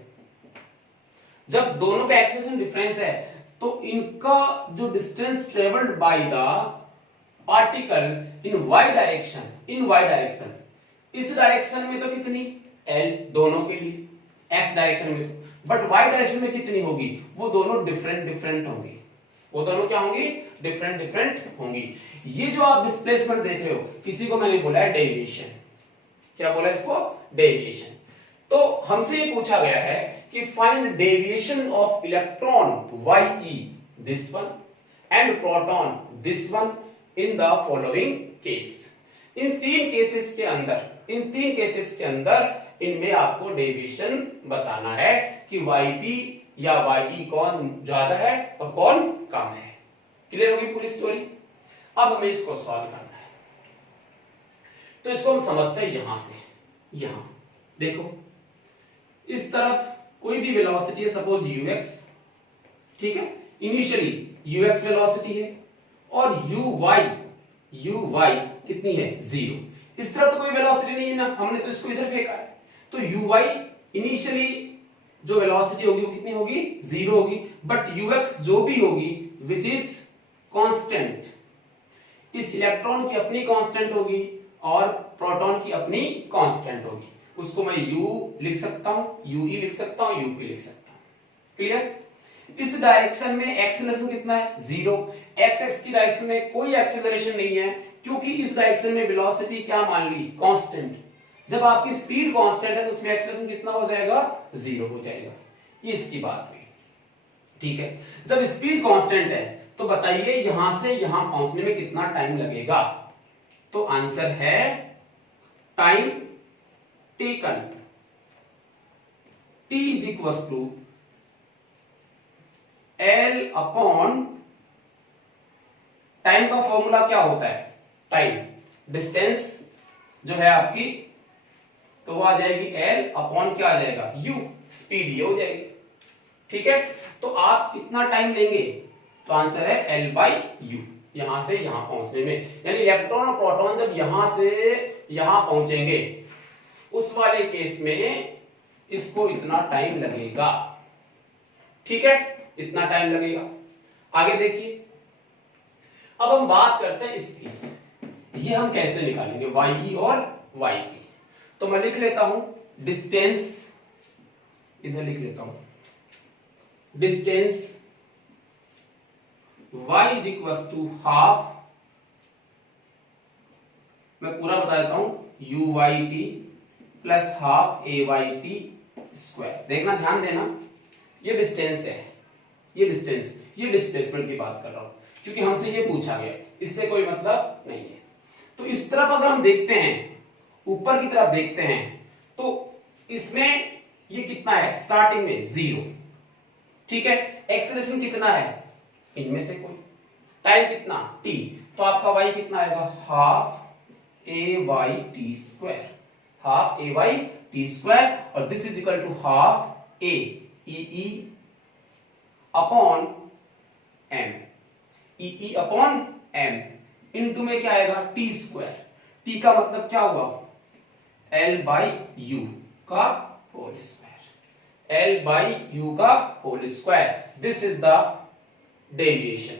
जब दोनों पे एक्सेलरेशन डिफरेंस है तो इनका जो distance travelled by the particle in y direction, इस डायरेक्शन में तो कितनी L दोनों के लिए, x डायरेक्शन में तो, बट y डायरेक्शन में कितनी होगी, वो दोनों डिफरेंट होंगी, वो दोनों क्या होंगी, डिफरेंट होंगी। ये जो आप डिस्प्लेसमेंट देख रहे हो, किसी को मैंने बोला है डेविएशन, क्या बोला इसको, डेविएशन। तो हमसे ये पूछा गया है कि find deviation of electron YE this one and proton this one in the following case. इन तीन केसेस के अंदर इनमें आपको डेविएशन बताना है कि YP या YE कौन ज्यादा है और कौन कम है। क्लियर होगी पूरी स्टोरी। अब हमें इसको सॉल्व करना है, तो इसको हम समझते हैं यहां से। यहां देखो, इस तरफ कोई भी वेलोसिटी है, सपोज ux, ठीक है, इनिशियली ux वेलोसिटी है, और uy कितनी है, 0। इस तरफ तो कोई वेलोसिटी नहीं है ना, हमने तो इसको इधर फेंका है, तो uy इनिशियली जो वेलोसिटी होगी वो कितनी होगी, 0 होगी, बट ux जो भी होगी विच इज कांस्टेंट, इस इलेक्ट्रॉन की अपनी कांस्टेंट होगी और प्रोटॉन की अपनी कांस्टेंट होगी। उसको मैं u लिख सकता हूं, ue लिख सकता हूं, up लिख सकता हूं। क्लियर। इस डायरेक्शन में एक्सेलरेशन कितना है, 0। x की डायरेक्शन में कोई एक्सेलरेशन नहीं है, क्योंकि इस डायरेक्शन में वेलोसिटी क्या मान ली, कांस्टेंट। जब आपकी स्पीड कांस्टेंट है तो उसमें एक्सेलरेशन कितना हो जाएगा, 0 हो जाएगा। ये इसकी बात हुई। ठीक है, जब स्पीड कांस्टेंट है तो बताइए यहां से यहां पहुंचने में कितना टाइम लगेगा। तो आंसर है time taken, t is equal to L upon time का फॉर्मूला क्या होता है, टाइम डिस्टेंस जो है आपकी, तो वो आ जाएगी L अपॉन क्या आ जाएगा U, स्पीड ये हो जाएगी। ठीक है, तो आप कितना टाइम लेंगे, तो आंसर है L बाई U, यहां से यहां पहुंचने में। यानी इलेक्ट्रॉन और प्रोटॉन जब यहां से यहां पहुंचेंगे उस वाले केस में इसको इतना टाइम लगेगा। ठीक है, इतना टाइम लगेगा। आगे देखिए, अब हम बात करते हैं इसकी, ये हम कैसे निकालेंगे YE और YP। तो मैं लिख लेता हूं डिस्टेंस, इधर लिख लेता हूं distance y is equal to half, मैं पूरा बता देता हूं UYT plus half AYT square. देखना, ध्यान देना, ये डिस्टेंस है, ये डिस्टेंस, ये डिस्प्लेसमेंट की बात कर रहा हूं क्योंकि हमसे ये पूछा गया, इससे कोई मतलब नहीं है। तो इस तरफ अगर हम देखते हैं, ऊपर की तरफ देखते हैं, तो इसमें ये कितना है, स्टार्टिंग में 0। ठीक है, एक्सेलरेशन कितना है, इनमें से कोई, टाइम कितना t, तो आपका y कितना आएगा, half AYT square, half AYT square, और this is equal to half A EE upon m, EE upon m into में क्या आएगा t स्क्वायर, t का मतलब क्या हुआ, L बाई U का whole square, L by U का whole square. This is the deviation,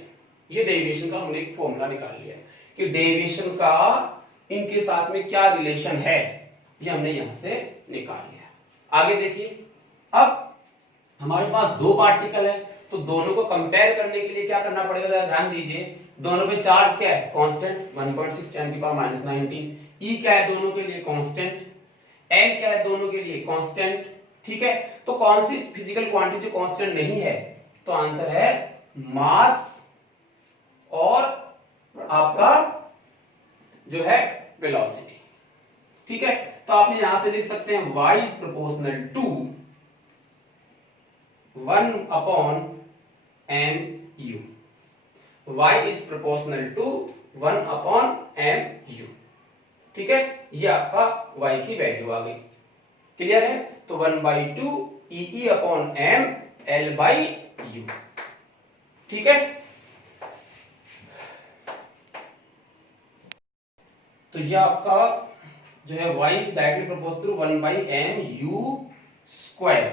ये डेविएशन का हमने एक फॉर्मूला निकाल लिया कि डेविएशन का इनके साथ में क्या रिलेशन है, ये हमने यहां से निकाल लिया। आगे देखिए, अब हमारे पास दो पार्टिकल है, तो दोनों को कंपेयर करने के लिए क्या करना पड़ेगा, ध्यान दीजिए, दोनों पे चार्ज क्या है, कांस्टेंट 1.6 10 की पावर -19, E क्या है दोनों के लिए, कांस्टेंट, L क्या है दोनों के लिए, कांस्टेंट। ठीक है, तो कौन सी फिजिकल क्वांटिटी जो कांस्टेंट नहीं है, तो आंसर है मास और आपका जो है वेलोसिटी। ठीक है, तो आपने यहां से लिख सकते हैं y is proportional to 1 upon mu, y is proportional to 1 upon mu। ठीक है, ये आपका y की वैल्यू आ गई, क्लियर है। तो 1/2 EE upon m L by U। ठीक है, तो ये आपका जो है y directly proportional to 1/mu square,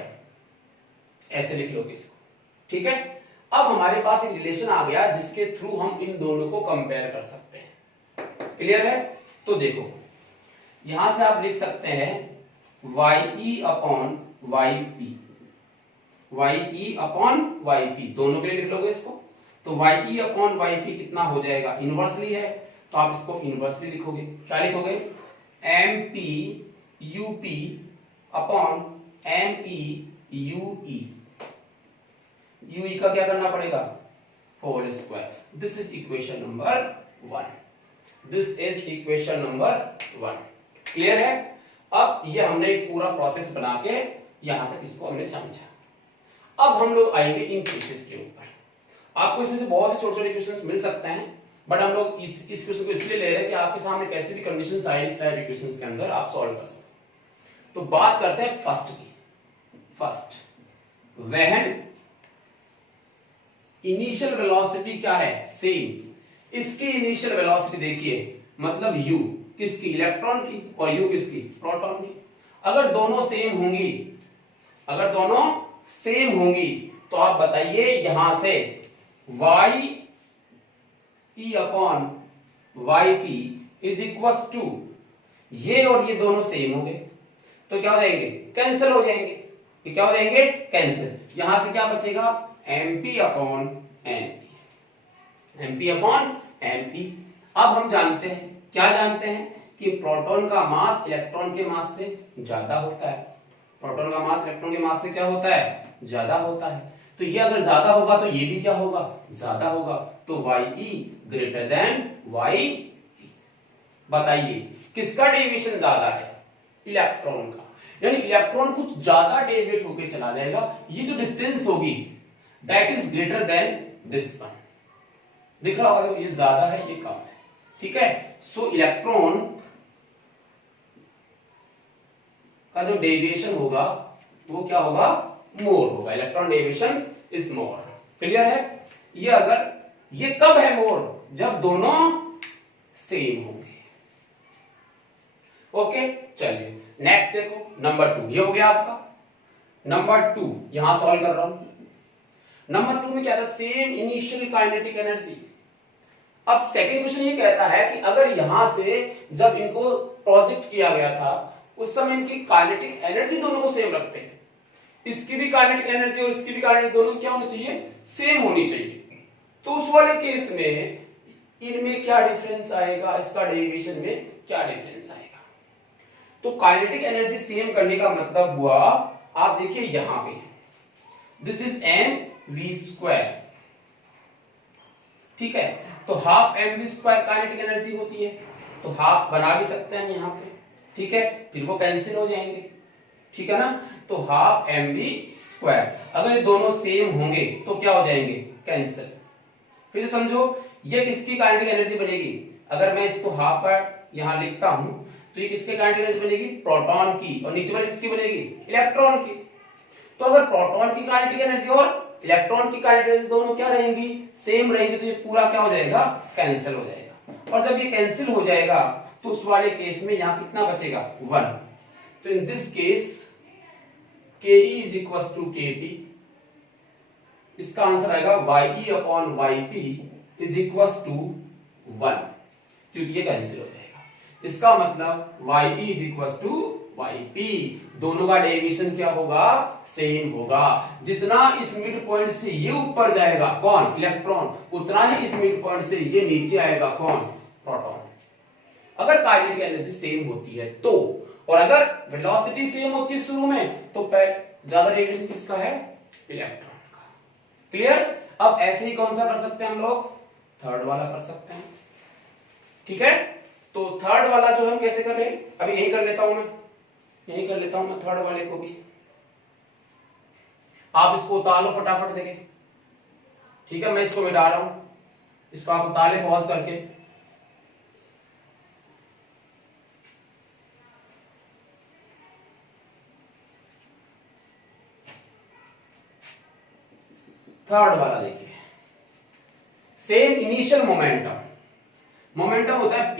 ऐसे लिख लोगे इसको। ठीक है, अब हमारे पास एक रिलेशन आ गया जिसके थ्रू हम इन दोनों को कंपेयर कर सकते हैं, क्लियर है। तो देखो, यहां से आप लिख सकते हैं YE upon YP, YE upon YP दोनों के लिए लिख लोगे इसको। तो YE अपॉन YP कितना हो जाएगा, इनवर्सली है, तो आप इसको इनवर्सली लिखोगे, क्या लिखोगे, MP UP upon ME UE, UE का क्या करना पड़ेगा, whole square. This is equation number 1, this is equation number 1, clear है। अब ये हमने एक पूरा प्रोसेस बना के यहां तक इसको हमने समझा। अब हम लोग आएंगे इन केसेस के ऊपर। आपको इसमें से बहुत से छोटे छोटे क्वेश्चंस मिल सकते हैं, बट हम लोग इस क्वेश्चन को इसलिए ले रहे हैं कि आपके सामने कैसे भी कंडीशंस आए इस टाइप इक्वेशंस के अंदर आप सॉल्व कर सकते। तो बात करते हैं फर्स्ट की। फर्स्ट, व्हेन इनिशियल वेलोसिटी क्या है, सेम, इसकी इनिशियल वेलोसिटी देखिए, मतलब u किसकी, इलेक्ट्रॉन की, और u किसकी, प्रोटॉन की। अगर दोनों सेम होंगी, अगर दोनों सेम होंगी, तो आप बताइए यहां से y E upon YP is equal to, ये और ये दोनों सेम हो गए, तो क्या हो जाएंगे, कैंसिल हो जाएंगे। ये क्या हो जाएंगे, कैंसिल। यहां से क्या बचेगा, MP upon MP, MP upon MP। अब हम जानते हैं, क्या जानते हैं, कि प्रोटॉन का मास इलेक्ट्रॉन के मास से ज्यादा होता है, प्रोटॉन का मास इलेक्ट्रॉन के मास से क्या होता है, ज्यादा होता है। तो ये अगर ज्यादा होगा तो ये भी क्या होगा, ज्यादा होगा, तो YE ग्रेटर देन YP। बताइए किसका डेविएशन ज्यादा है, इलेक्ट्रॉन का, यानी इलेक्ट्रॉन कुछ ज्यादा डेविएट होकर चला जाएगा, ये जो डिस्टेंस होगी that is greater than this one. दिख रहा होगा ये ज्यादा है ये कम है, ठीक है। सो इलेक्ट्रॉन का जो डेविएशन होगा वो क्या होगा, मोर होगा, electron deviation is more. Clear है। ये अगर ये कब है मोर, जब दोनों सेम होंगे। ओके चलिए नेक्स्ट देखो नंबर 2, ये हो गया आपका नंबर 2, यहां सॉल्व कर रहा हूं। नंबर 2 में क्या था, सेम इनिशियल काइनेटिक एनर्जी। अब सेकंड क्वेश्चन ये कहता है कि अगर यहां से जब इनको प्रोजेक्ट किया गया था उस समय इनकी काइनेटिक एनर्जी दोनों को सेम रखते हैं, इसकी भी काइनेटिक एनर्जी और इसकी भी काइनेटिक दोनों क्या होनी चाहिए, सेम होनी चाहिए। तो उस वाले केस में इनमें क्या डिफरेंस आएगा, इसका डेरिवेशन में क्या डिफरेंस आएगा। तो काइनेटिक एनर्जी सेम करने का मतलब हुआ, आप देखिए यहां पे दिस इज mv², ठीक है। तो हाफ mv² काइनेटिक एनर्जी होती है, तो हाफ बना भी सकते हैं यहां पे, ठीक है, फिर वो कैंसिल हो जाएंगे, ठीक है ना। तो हाफ mv², अगर ये दोनों सेम होंगे तो क्या हो जाएंगे, कैंसिल। फिर समझो ये किसकी काइनेटिक एनर्जी बनेगी, अगर मैं इसको हाफ पर यहां लिखता हूं तो ये किसके काइनेटिक एनर्जी बनेगी, प्रोटॉन की, और नीचे वाली किसकी बनेगी, इलेक्ट्रॉन की। तो अगर प्रोटॉन की काइनेटिक एनर्जी और इलेक्ट्रॉन की काइनेटिक एनर्जी दोनों क्या रहेंगी, सेम रहेंगी, तो ये पूरा क्या हो जाएगा, कैंसिल हो जाएगा। और जब ये कैंसिल हो जाएगा तो उस वाले केस में यहां कितना बचेगा, 1। तो in this case Ke is equals to Kp, इसका आंसर आएगा YE/YP is equals to 1, क्योंकि ये कैंसिल हो जाएगा। इसका मतलब YE is equals to YP, दोनों का डेरिवेशन क्या होगा, सेम होगा। जितना इस मिड पॉइंट से ये ऊपर जाएगा कौन, इलेक्ट्रॉन, उतना ही इस मिड पॉइंट से ये नीचे आएगा कौन, प्रोटॉन। अगर काइनेटिक एनर्जी सेम होती है तो, और अगर वेलोसिटी सेम होती है शुरू में, तो ज्यादा डेविएशन किसका है, इलेक्ट्रॉन का। क्लियर। अब ऐसे ही कौन सा कर सकते हैं हम लोग, थर्ड वाला कर सकते हैं, ठीक है। तो थर्ड वाला जो हम कैसे कर रहे हैं, अभी यही कर लेता हूं मैं, यही कर लेता हूं मैं थर्ड वाले को भी। आप इसको उतार लो फटाफट देखें, ठीक है। मैं इसको मिटा रहा हूं, इसको आप उतार ले पॉज करके। थर्ड वाला देखिए, सेम इनिशियल मोमेंटम, मोमेंटम होता है p,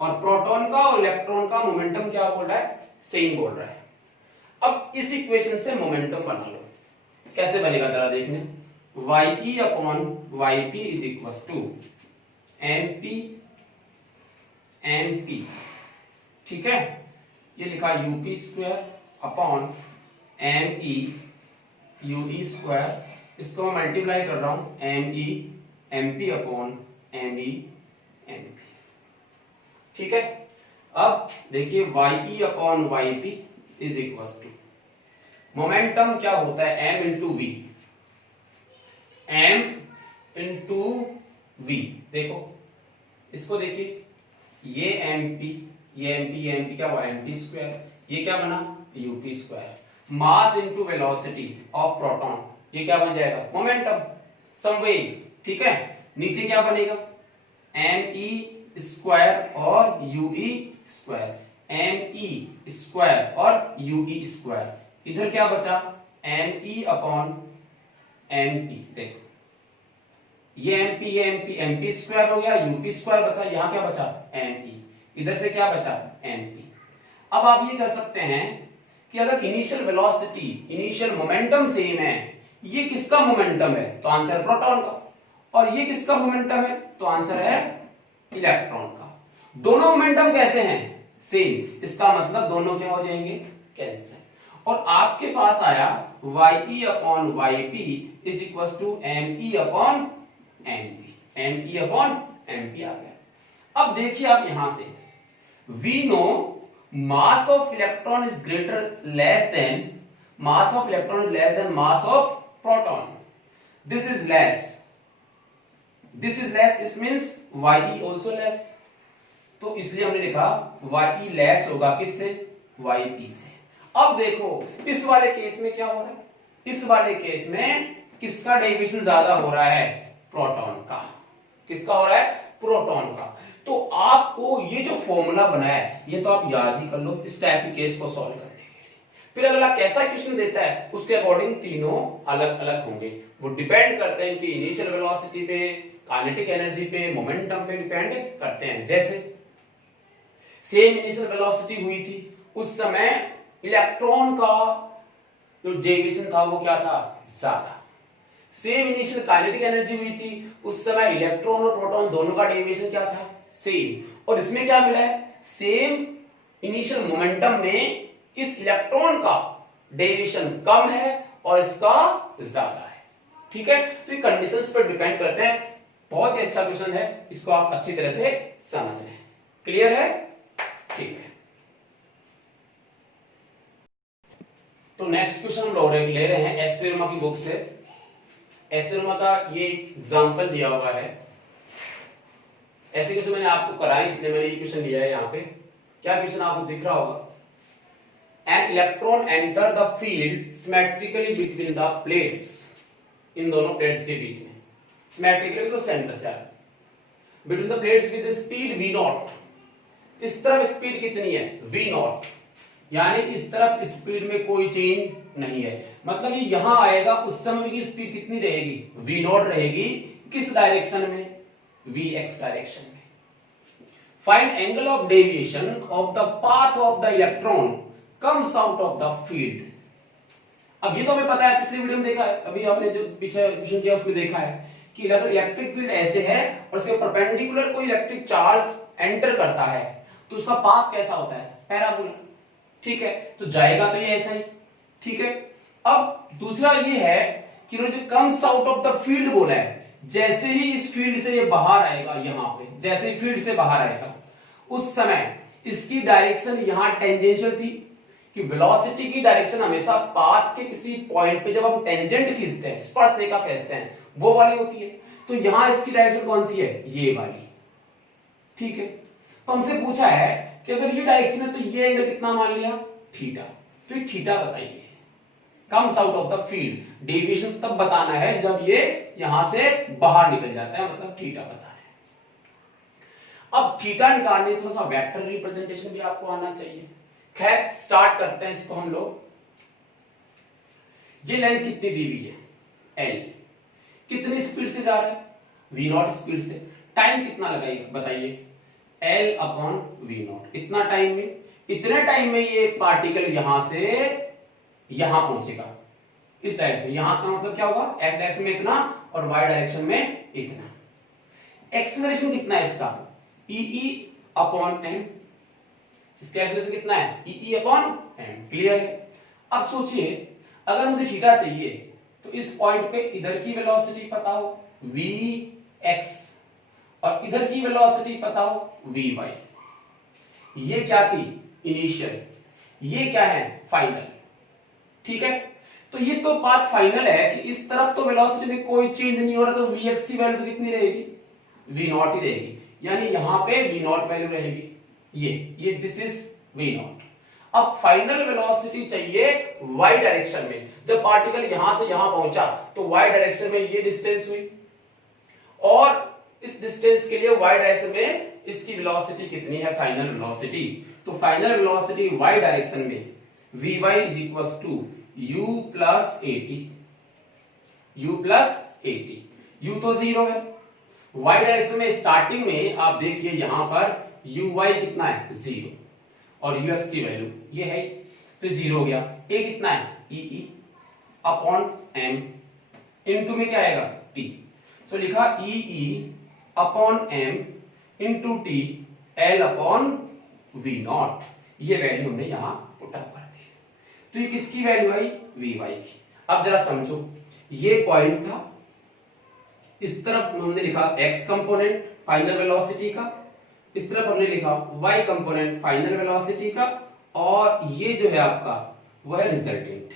और प्रोटॉन का और इलेक्ट्रॉन का मोमेंटम क्या बोल रहा है, सेम बोल रहा है। अब इस इक्वेशन से मोमेंटम बना लो, कैसे बनेगा जरा देखने, YE/YP is equal to mp, ठीक है। ये लिखा UP² अपॉन ME UE², इसको मैं मल्टीप्लाई कर रहा हूं ME MP upon ME MP, ठीक है। अब देखिए YE/YP is equal to, momentum क्या होता है, m into V, m into V. देखो इसको देखिए, ये MP, ये MP, ये MP क्या हुआ, MP², ये क्या बना, UP²। Mass into velocity of proton, ये क्या बन जाएगा, मोमेंटम, संवेग, ठीक है। नीचे क्या बनेगा, ME² और UE², ME² और UE²। इधर क्या बचा, ME/MP। देखो ये MP, ये MP हो गया, UP² बचा, यहां क्या बचा, ME, इधर से क्या बचा, MP। अब आप ये कर सकते हैं कि अगर initial velocity, initial momentum same है, ये किसका मोमेंटम है, तो आंसर प्रोटॉन का, और ये किसका मोमेंटम है, तो आंसर है इलेक्ट्रॉन का। दोनों मोमेंटम कैसे हैं, सेम, इसका मतलब दोनों क्या हो जाएंगे, कैंसिल। और आपके पास आया YE/YP is equal to ME/MP, ME/MP आ गया। अब देखिए आप यहां से, we know mass of electron is greater less than mass of electron is less than mass of proton, this is less, this means Ye also less, तो इसलिए हमने लिखा Ye लेस होगा किससे, Yp से। अब देखो इस वाले केस में क्या हो रहा है, इस वाले केस में किसका डेविएशन ज्यादा हो रहा है, प्रोटॉन का। किसका हो रहा है, प्रोटॉन का। तो आपको ये जो फॉर्मूला बनाया है ये तो आप याद ही कर लो इस टाइप के केस को सॉल्व करने के लिए। फिर अगला कैसा क्वेश्चन देता है उसके अकॉर्डिंग तीनों अलग अलग होंगे, वो डिपेंड करते हैं कि इनिशियल वेलोसिटी पे, काइनेटिक एनर्जी पे, मोमेंटम पे डिपेंड करते हैं। जैसे सेम इनिशियल वेलोसिटी हुई थी, उस समय इलेक्ट्रॉन का जो डेविएशन था वो क्या था, ज्यादा। सेम इनिशियल काइनेटिक एनर्जी हुई थी, उस समय इलेक्ट्रॉन और प्रोटॉन दोनों का डेविएशन क्या था, सेम। और इसमें क्या मिला है, सेम इनिशियल मोमेंटम में इस इलेक्ट्रॉन का डेविएशन कम है और इसका ज्यादा है। ठीक है, तो ये कंडीशंस पर डिपेंड करते हैं। बहुत ही अच्छा क्वेश्चन है, इसको आप अच्छी तरह से समझ लें। क्लियर है, ठीक है। तो नेक्स्ट क्वेश्चन हम लोग ले रहे हैं एस शर्मा की बुक से। एस शर्मा का ये एग्जांपल दिया हुआ है, ऐसे क्वेश्चन मैंने आपको कराए इसलिए मैंने ये क्वेश्चन लिया है। यहाँ पे क्या क्वेश्चन आपको दिख रहा होगा, an electron enter the field symmetrically between the plates, इन दोनों प्लेट्स के बीच में, सिमेट्रिकली तो सेंटर से between the plates with speed v naught, इस तरफ स्पीड कितनी है, v नॉट, यानी इस तरफ स्पीड में कोई चेंज नहीं है। मतलब ये यहां आएगा उस समय की स्पीड कितनी रहेगी, v नॉट रहेगी। किस डायरेक्शन में, vx डायरेक्शन में। Find angle of deviation of the path of the electron comes out of the field. अब ये तो हमें पता है, पिछली वीडियो में देखा है, अभी आपने जो पीछे क्वेश्चन किया उसमें देखा है कि अगर इलेक्ट्रिक फील्ड ऐसे है और इसके परपेंडिकुलर कोई इलेक्ट्रिक चार्ज एंटर करता है तो उसका पाथ कैसा होता है, पैराबोला। ठीक है, तो जाएगा तो ये ऐसा ही। ठीक है, अब दूसरा ये है कि जो comes out of the field बोला है, जैसे ही इस फील्ड से ये बाहर आएगा, यहां पे जैसे ही फील्ड से बाहर आएगा उस समय इसकी डायरेक्शन यहां टेंजेंशियल थी, कि वेलोसिटी की डायरेक्शन हमेशा पाथ के किसी पॉइंट पे जब हम टेंजेंट खींचते हैं, स्पर्श रेखा कहते हैं, वो वाली होती है। तो यहां इसकी डायरेक्शन कौन सी है, ये वाली। ठीक है, तो हमसे पूछा है कि अगर ये डायरेक्शन है तो ये एंगल कितना मान लिया, थीटा। तो ये थीटा बताइए, comes out of the field. Deviation तब बताना है जब ये यहां से बाहर निकल जाता है, मतलब थीटा बताना है। अब थीटा निकालने थोड़ा सा वेक्टर रिप्रेजेंटेशन भी आपको आना चाहिए। खैर स्टार्ट करते हैं इसको हम लोग। ये लेंथ कितनी दी हुई है, l, कितनी स्पीड से जा रहा है, v नॉट स्पीड से। टाइम कितना लगाइएगा बताइए, l अपॉन v नॉट। इतना टाइम में, इतने टाइम में ये पार्टिकल यहां से यहां पहुंचेगा, इस डायरेक्शन में। यहां का मतलब क्या होगा, x डायरेक्शन में इतना और y डायरेक्शन में इतना। एक्सेलरेशन कितना है इसका, e अपॉन m। इसका एक्सेलरेशन कितना है, e अपॉन m। क्लियर है। अब सोचिए अगर मुझे थीटा चाहिए तो इस पॉइंट पे इधर की वेलोसिटी पता हो vx और इधर की वेलोसिटी पता हो vy। ये क्या थी, इनिशियल, ये क्या है, फाइनल। ठीक है, तो ये तो बात फाइनल है कि इस तरफ तो वेलोसिटी में कोई चेंज नहीं हो रहा, तो vx की वैल्यू तो कितनी रहेगी, v नॉट ही रहेगी। यानी यहां पे v नॉट वैल्यू रहेगी, ये दिस इज v नॉट। अब फाइनल वेलोसिटी चाहिए y डायरेक्शन में। जब पार्टिकल यहां से यहां पहुंचा तो y डायरेक्शन में ये डिस्टेंस हुई, और इस डिस्टेंस के लिए y डायरेक्शन में इसकी वेलोसिटी कितनी है, फाइनल वेलोसिटी। तो फाइनल वेलोसिटी y डायरेक्शन में vy is equal to u plus 80, u plus 80। u तो जीरो है, y डायरेक्शन में स्टार्टिंग में आप देखिए यहां पर uy कितना है, जीरो, और ux की वैल्यू ये है तो जीरो हो गया। a कितना है, e अपॉन m, इनटू में क्या आएगा, t। सो लिखा e upon m into t l upon v not. ये वैल्यू हमने यहां पुट अप कर दी। तो ये किसकी वैल्यू आई, vy की। अब जरा समझो, ये पॉइंट था, इस तरफ हमने लिखा x कंपोनेंट फाइनल वेलोसिटी का, इस तरफ हमने लिखा y कंपोनेंट फाइनल वेलोसिटी का, और ये जो है आपका वो है रिजल्टेंट।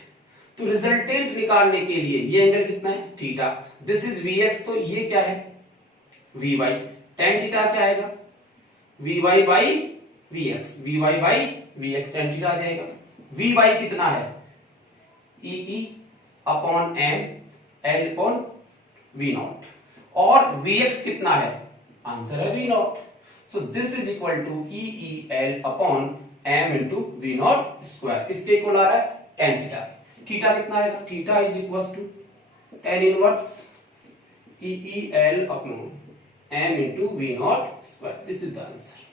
तो रिजल्टेंट निकालने के लिए ये एंगल कितना है, थीटा। दिस इज Vx, तो ये क्या है, Vy। tan थीटा क्या आएगा, Vy by Vx, Vy by Vx, tan theta आ जाएगा। Vy कितना है, E upon m L upon V naught, और Vx कितना है, आंसर है V naught. So this is equal to E L upon m into V naught square. किसके equal आ रहा है, tan थीटा। थीटा कितना आएगा, theta is equal to tan inverse E L upon m into V naught square. This is the answer.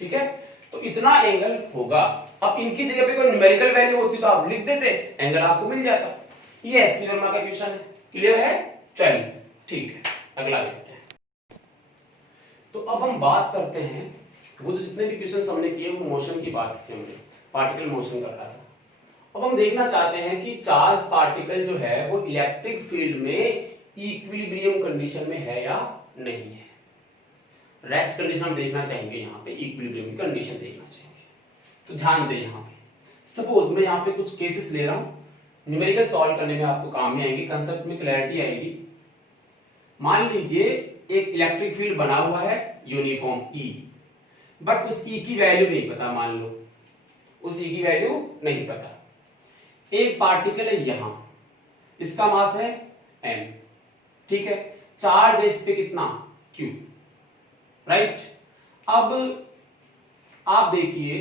ठीक है, तो इतना एंगल होगा। अब इनकी जगह पे कोई न्यूमेरिकल वैल्यू होती तो आप लिख देते, एंगल आपको मिल जाता। ये एससी वर्मा का क्वेश्चन है। क्लियर है, चलिए ठीक है, अगला देखते हैं। तो अब हम बात करते हैं, वो जो जितने भी क्वेश्चंस हमने किए वो मोशन की बात की हमने, पार्टिकल मोशन कर रहा था। अब हम देखना चाहते हैं कि चार्ज पार्टिकल जो है वो इलेक्ट्रिक फील्ड में इक्विलिब्रियम कंडीशन में है या नहीं है। रेस्ट कंडीशन हम देखना चाहेंगे, यहाँ पे इक्विलिब्रियम कंडीशन देखना चाहेंगे। तो ध्यान दें, यहाँ पे सपोज मैं यहाँ पे कुछ केसेस ले रहा हूँ, न्यूमेरिकल सॉल्व करने में आपको काम में आएंगे, कंसेप्ट में क्लैरिटी आएगी। मान लीजिए एक इलेक्ट्रिक फील्ड बना हुआ है यूनिफॉर्म E, बट उस E की वैल्यू नहीं पता, मान लो उस E की वैल्यू नहीं पता। एक पार्टिकल है यहां, इसका मास है m, ठीक है, चार्ज है इस पे कितना, Q, राइट। अब आप देखिए,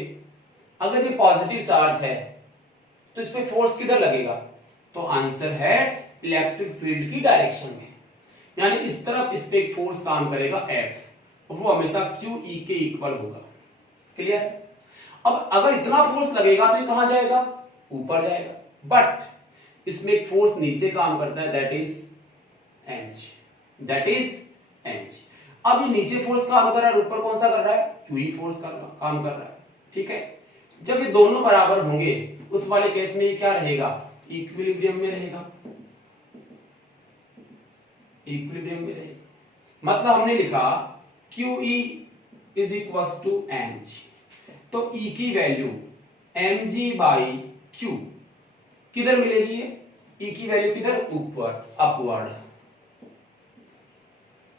अगर ये पॉजिटिव चार्ज है तो इस पे फोर्स किधर लगेगा, तो आंसर है इलेक्ट्रिक फील्ड की डायरेक्शन में, यानी इस तरफ इस पे एक फोर्स काम करेगा F, वो हमेशा QE के इक्वल होगा। क्लियर। अब अगर इतना फोर्स लगेगा तो ये कहां जाएगा, ऊपर जाएगा, बट इसमें एक फोर्स नीचे काम करता है, that is mg, that is mg। अब ये नीचे फोर्स काम कर रहा है, ऊपर कौन सा कर रहा है, QE फोर्स काम कर रहा है। ठीक है, जब ये दोनों बराबर होंगे उस वाले केस में ये क्या रहेगा, इक्विलिब्रियम में रहेगा, इक्विलिब्रियम में रहेगा। मतलब हमने लिखा QE is equal to mg, तो E की वैल्यू mg बाई Q किधर मिलेगी, E की वैल्यू किधर, ऊपर, अपवर्ड,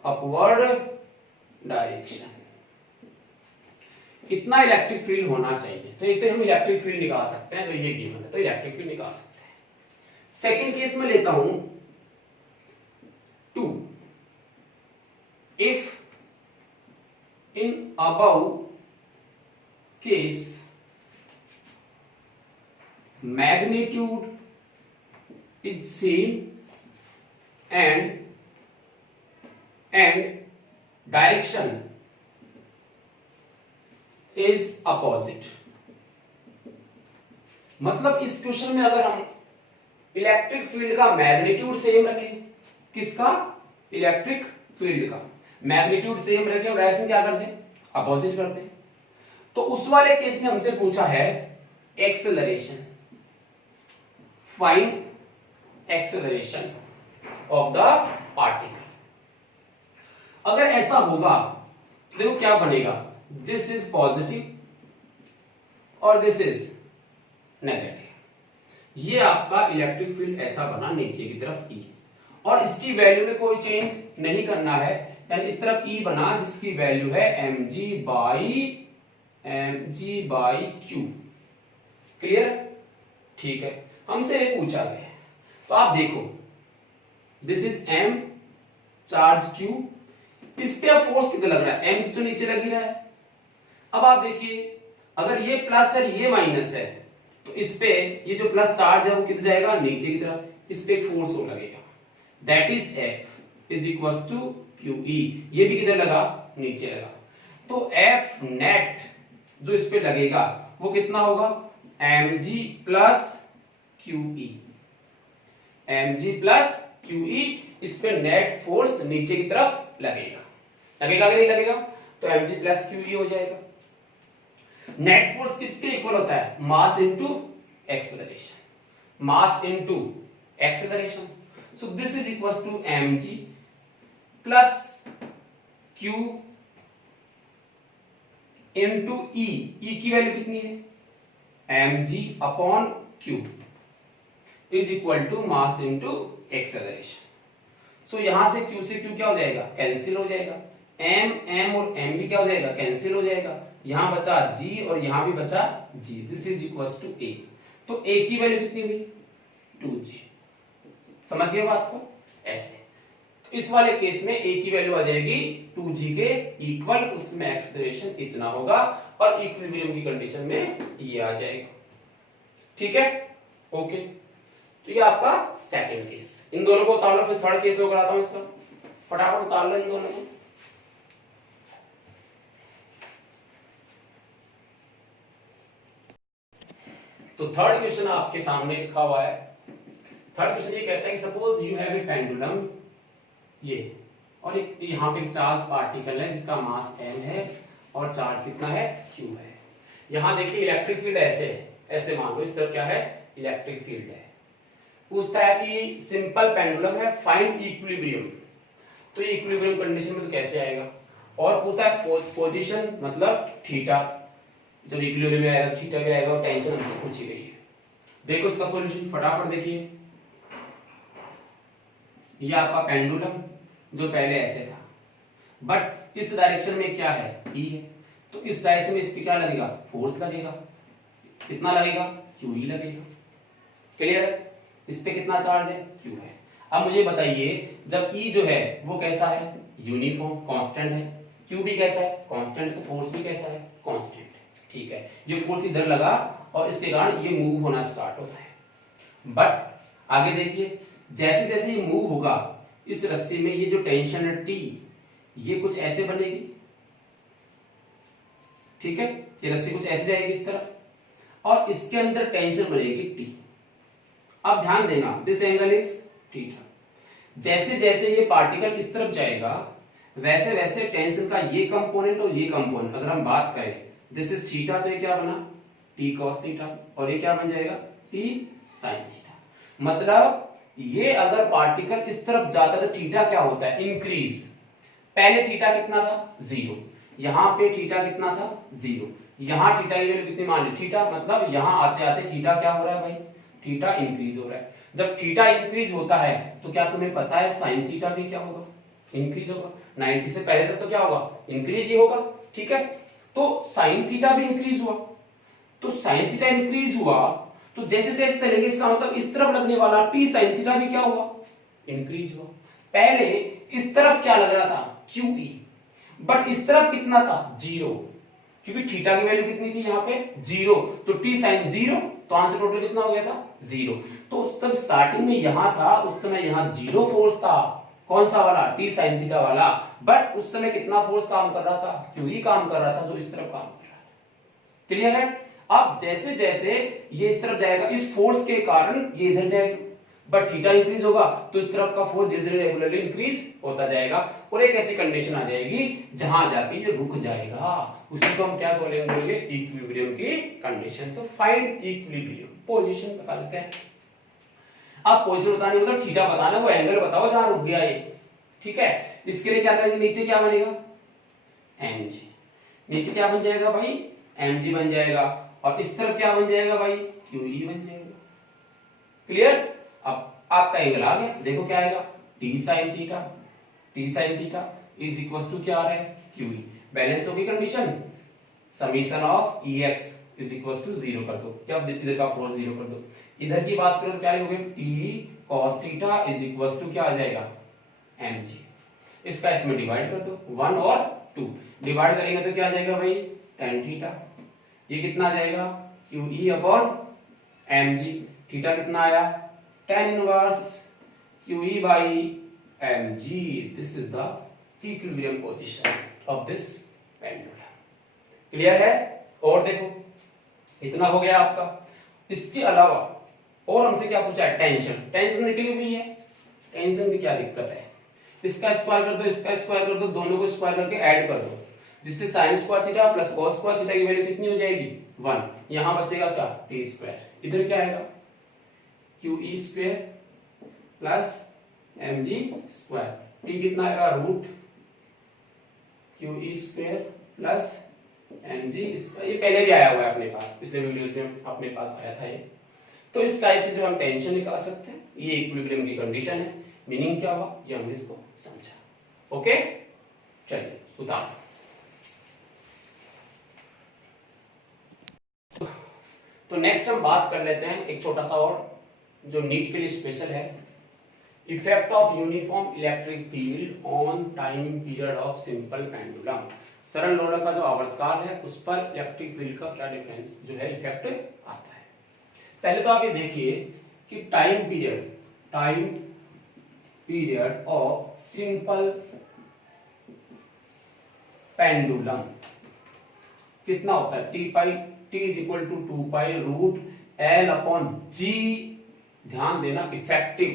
अपवर्ड डायरेक्शन। कितना इलेक्ट्रिक फील्ड होना चाहिए, तो एक तो हम इलेक्ट्रिक फील्ड निकाल सकते हैं, तो ये गिवन है, तो इलेक्ट्रिक फील्ड निकाल सकते हैं। सेकंड केस में लेता हूं 2, if in above case magnitude is same and direction is opposite। मतलब इस क्वेश्चन में अगर हम इलेक्ट्रिक फील्ड का मैग्नीट्यूड सेम रखें, किसका, इलेक्ट्रिक फील्ड का मैग्नीट्यूड सेम रखें और डायरेक्शन क्या कर दें, अपोजिट कर दें, तो उस वाले केस में हमसे पूछा है acceleration, find acceleration of the particle. अगर ऐसा होगा तो देखो क्या बनेगा, दिस इज पॉजिटिव और दिस इज नेगेटिव। ये आपका इलेक्ट्रिक फील्ड ऐसा बना नीचे की तरफ E, और इसकी वैल्यू में कोई चेंज नहीं करना है, यानी इस तरफ E बना जिसकी वैल्यू है mg बाई Q। क्लियर, ठीक है। हमसे ये पूछा गया है, तो आप देखो this is m, charge Q, इस पे अब फोर्स कितना लग रहा है, mg तो नीचे लग ही रहा है। अब आप देखिए, अगर ये प्लस है ये माइनस है, तो इस पे ये जो प्लस चार्ज है वो किधर जाएगा, नीचे की तरफ, इस पे एक फोर्स हो लगेगा, that is F is equal to QE। ये भी किधर लगा, नीचे लगा, तो F नेट जो इस पे लगेगा वो कितना होगा, mg plus QE, mg plus QE। इस पे नेट फोर्स नीचे की तरफ लगेगा, लगेगा कि नहीं लगेगा, तो mg प्लस QE हो जाएगा। नेट फोर्स किसके इक्वल होता है, mass into acceleration, mass into acceleration. So this is equal to mg plus Q into E। E की वैल्यू कितनी है, mg upon Q। Is equal to mass into acceleration. So यहां से q से q क्या हो जाएगा, कैंसिल हो जाएगा, m और m भी क्या हो जाएगा, कैंसिल हो जाएगा, यहां बचा g और यहां भी बचा g, this is equals to a। तो a की वैल्यू कितनी हुई, 2g। समझ गए बात को, ऐसे। तो इस वाले केस में a की वैल्यू आ जाएगी 2g के इक्वल, उसमें एक्सेलरेशन इतना होगा और इक्विलिब्रियम की कंडीशन में ये आ जाएगा। ठीक है, ओके। तो ये आपका सेकंड केस। इन दोनों को उतार लो, फिर थर्ड केस में कराता हूं इसका, फटाफट उतार लो इन दोनों को। तो थर्ड क्वेश्चन आपके सामने लिखा हुआ है। थर्ड क्वेश्चन ये कहता है कि suppose you have a pendulum, ये और एक यहाँ पे चार्ज पार्टिकल है जिसका मास m है और चार्ज कितना है, q है। यहाँ देखिए इलेक्ट्रिक फील्ड ऐसे है, ऐसे मान लो, इस तरफ क्या है, इलेक्ट्रिक फील्ड है। पूछता है कि सिंपल पेंडुलम है, फाइंड इक्विलिब्रियम। तो ये इक्विलिब्रियम कंडीशन में तो कैसे आएगा, और पूछता है पोजीशन मतलब थीटा, जब इक्विलिब्रियम में आएगा थीटा भी आएगा और टेंशन हमसे पूछी गई है। देखो इसका सॉल्यूशन फटाफट देखिए। ये आपका पेंडुलम जो पहले ऐसे था, बट इस डायरेक्शन में क्या है, E है, तो इस डायरेक्शन में इस पे क्या लगेगा, फोर्स लगेगा। कितना लगेगा, QE लगेगा। क्लियर है, इस पे कितना चार्ज है, Q है। अब मुझे बताइए जब E जो है वो कैसा है, यूनिफॉर्म कांस्टेंट है, Q भी कैसा है, कांस्टेंट, तो फोर्स भी कैसा है, कांस्टेंट है। ठीक है, ये फोर्स इधर लगा और इसके कारण ये मूव होना स्टार्ट होता है। बट आगे देखिए, जैसे जैसे ये मूव होगा इस रस्सी में ये जो टेंशन है T, ये कुछ ऐसे बनेगी। ठीक है, ये रस्सी कुछ ऐसे जाएगी इस तरफ और इसके अंदर टेंशन बनेगी T। अब ध्यान देना, दिस एंगल इज थीटा। जैसे जैसे ये पार्टिकल इस तरफ जाएगा वैसे वैसे टेंशन का ये कंपोनेंट और ये कंपोनेंट, अगर हम बात करें दिस इज थीटा, तो ये क्या बना, T cos थीटा, और ये क्या बन जाएगा, T sin थीटा। मतलब ये अगर पार्टिकल इस तरफ जाता है तो थीटा क्या होता है, इंक्रीज। पहले थीटा कितना था, 0, यहां पे थीटा कितना था, 0, यहां थीटा की वैल्यू कितनी मान ली, थीटा, मतलब यहां आते आते थीटा क्या हो रहा है भाई, थीटा इंक्रीज हो रहा है। जब थीटा इंक्रीज होता है तो क्या तुम्हें पता है साइन थीटा भी क्या होगा, इंक्रीज होगा। 90 से पहले तक तो क्या होगा, इंक्रीज ही होगा। ठीक है, तो साइन थीटा भी इंक्रीज हुआ, तो साइन थीटा इंक्रीज हुआ तो जैसे जैसे चलेंगे इसका मतलब इस तरफ लगने वाला T sin थीटा भी क्या हुआ, इंक्रीज हुआ। पहले इस तरफ क्या लग रहा था, QE, बट इस तरफ कितना था, 0, क्योंकि थीटा की वैल्यू कितनी थी यहाँ पे, 0, तो T sin 0, तो आंसर टोटल कितना हो गया था, 0। तो उस समय स्टार्टिंग में यहां था, उस समय यहां 0 फोर्स था, कौन सा वाला, T sin थीटा वाला, बट उस समय कितना फोर्स काम कर रहा था, QE काम कर रहा था, जो इस तरफ काम कर रहा था। क्लियर है। अब जैसे जैसे ये इस तरफ जाएगा इस फोर्स के कारण ये इधर जाएगा, बट थीटा इंक्रीज होगा तो इस तरफ का फोर्स धीरे धीरे रेगुलरली इंक्रीज होता जाएगा और एक ऐसी कंडीशन आ जाएगी जहां जाके ये रुक जाएगा। उसी को हम क्या बोलेंगे, इक्विलिब्रियम की कंडीशन। तो फाइंड इक्विलिब्रियम, पोजीशन बता देते हैं। अब पोजीशन बताने मतलब थीटा बताना, वो एंगल बताओ जहां रुक गया ये। ठीक है, इसके लिए क्या करेंगे, नीचे क्या बनेगा, mg, नीचे क्या बन जाएगा भाई, mg बन जाएगा, और इस तरफ क्या बन जाएगा भाई, QE बन जाएगा। क्लियर। अब आपका एंगल आ गया, देखो क्या आएगा, T sin theta, T sin theta is equal to क्या आ रहा है, QE। बैलेंस होगी condition, summation of EX is equal to 0 कर दो, क्या इधर का फोर्स 0 कर दो। इधर की बात करो तो क्या लिखोगे, T cos theta is equal to क्या आ जाएगा, mg। इसका इसमें डिवाइड कर दो, 1 और 2 डिवाइड करेंगे तो क्या आ जाएगा भाई, tan थीटा। ये कितना आ जाएगा, QE अपॉन mg, थीटा कितना आया, tan inverse QE by mg। This is the equilibrium position of this pendulum. Clear है। और देखो इतना हो गया आपका। इसके अलावा और हमसे क्या पूछा है, टेंशन। टेंशन निकली हुई है, टेंशन की क्या दिक्कत है, इसका स्क्वायर कर दो, इसका स्क्वायर कर दो, दोनों को स्क्वायर करके ऐड कर दो, जिससे sin square theta plus cos square theta की वैल्यू कितनी हो जाएगी, 1। यहां बचेगा क्या, t स्क्वायर। इधर क्या आएगा, QE square plus mg square. t कितना आएगा, root QE square plus mg square. ये पहले भी आया हुआ है अपने पास, पिछले वीडियोस में अपने पास आया था ये। तो इस टाइप से जो हम टेंशन निकाल सकते हैं, ये इक्विलिब्रियम की कंडीशन है। मीनिंग क्या हुआ ये हमने इसको समझा। ओके, चलिए उतार। तो नेक्स्ट हम बात कर लेते हैं एक छोटा सा और जो नीट के लिए स्पेशल है, effect of uniform electric field on time period of simple pendulum. सरल लोलक का जो आवर्तकाल है उस पर इलेक्ट्रिक फील्ड का क्या डिफरेंस जो है इफेक्ट आता है। पहले तो आप ये देखिए कि time period of simple pendulum कितना होता है, t is equal to 2 pi root L upon G। ध्यान देना इफेक्टिव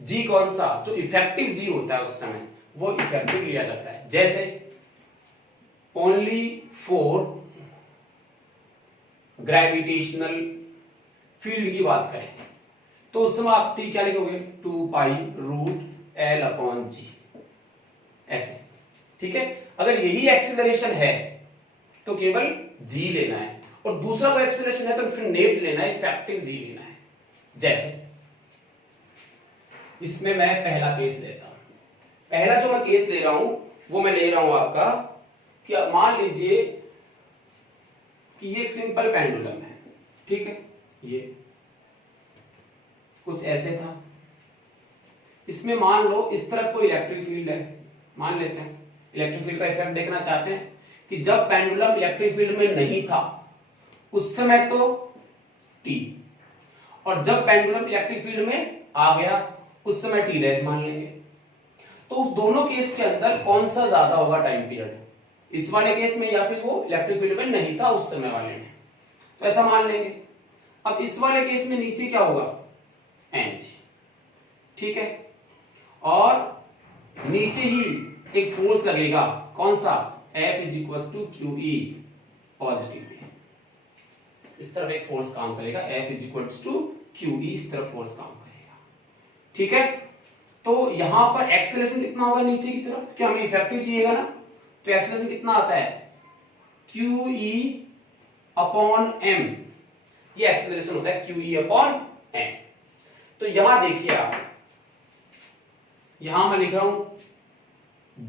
G कौन सा, जो इफेक्टिव G होता है उस समय वो इफेक्टिव लिया जाता है। जैसे ओनली फॉर ग्रेविटेशनल फील्ड की बात करें तो उस समय आप t क्या लिखोगे, 2 pi root L upon G ऐसे, ठीक है। अगर यही एक्सीलरेशन है तो केवल G लेना है, और दूसरा कोई एक्सीलरेशन है तो फिर नेट लेना है, इफेक्टिव G लेना है। जैसे इसमें मैं पहला केस लेता हूं, पहला जो मैं केस ले रहा हूं वो मैं ले रहा हूं आपका कि मान लीजिए कि ये एक सिंपल पेंडुलम है, ठीक है, ये कुछ ऐसे था। इसमें मान लो इस तरफ कोई इलेक्ट्रिक फील्ड है, मान लेते हैं इलेक्ट्रिक फील्ड का इफेक्ट देखना चाहते हैं कि जब पेंडुलम इलेक्ट्रिक फील्ड में नहीं था उस समय तो t, और जब पेंडुलम इलेक्ट्रिक फील्ड में आ गया उस समय t डैश मान लेंगे। तो उस दोनों केस के अंदर कौन सा ज्यादा होगा टाइम पीरियड, इस वाले केस में या फिर वो इलेक्ट्रिक फील्ड में नहीं था उस समय वाले में, तो ऐसा मान लेंगे। अब इस वाले केस में नीचे क्या होगा, mg, ठीक है, और नीचे ही एक फोर्स लगेगा, कौन सा, F is equal to QE positive में, इस तरफ एक फोर्स काम करेगा, F is equal to QE, इस तरफ फोर्स काम करेगा, ठीक है। तो यहां पर एक्सेलरेशन कितना होगा नीचे की तरफ, क्या हमें इफेक्टिव चाहिएगा ना, तो एक्सेलरेशन कितना आता है, QE अपॉन m, ये एक्सेलरेशन होता है QE अपॉन m। तो यहां देखिए आप, यहां मैं लिख रहा हूं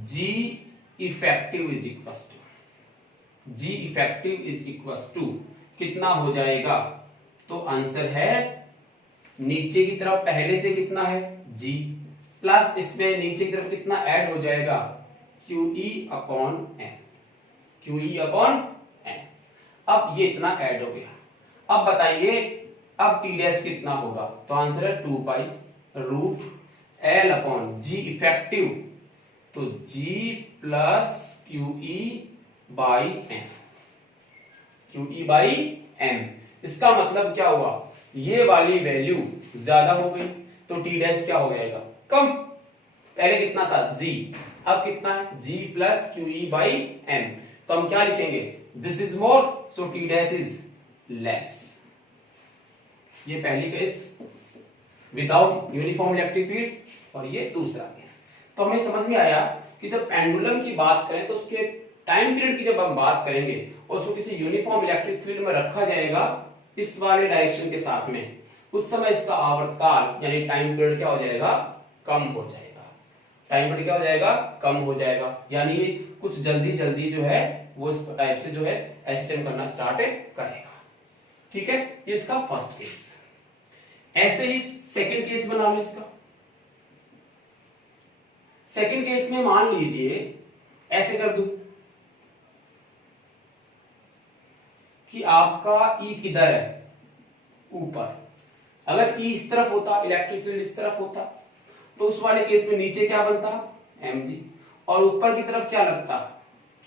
G effective is equal to कितना हो जाएगा, तो आंसर है नीचे की तरफ पहले से कितना है G, प्लस इसमें नीचे की तरफ कितना ऐड हो जाएगा, QE अपॉन m। अब ये इतना ऐड हो गया। अब बताइए अब T डैश कितना होगा, तो आंसर है 2 pi root L upon G effective, तो G plus QE by m। इसका मतलब क्या हुआ, ये वाली वैल्यू ज्यादा हो गई तो T डैश क्या हो जाएगा, कम। पहले कितना था G, अब कितना है G plus QE by m, तो हम क्या लिखेंगे, this is more so T dash is less. ये पहली case without uniform electric field, और ये दूसरा केस। तो हमें समझ में आया कि जब पेंडुलम की बात करें तो उसके टाइम पीरियड की जब हम बात करेंगे और उसको किसी यूनिफॉर्म इलेक्ट्रिक फील्ड में रखा जाएगा इस वाले डायरेक्शन के साथ में, उस समय इसका आवर्तकाल यानी टाइम पीरियड क्या हो जाएगा, कम हो जाएगा। टाइम पीरियड क्या हो जाएगा, कम हो जाएगा, यानी ये कुछ जल्दी जल्दी जो है वो इस टाइप से जो है एसिस्टेंट करना स्टार्ट करेगा, ठीक है। ये इसका फर्स्ट केस। ऐसे ही सेकंड केस बना लो इसका। सेकंड केस में मान लीजिए ऐसे कर दूं कि आपका E किधर है, ऊपर। अगर E इस तरफ होता, इलेक्ट्रिक फील्ड इस तरफ होता, तो उस वाले केस में नीचे क्या बनता, mg, और ऊपर की तरफ क्या लगता,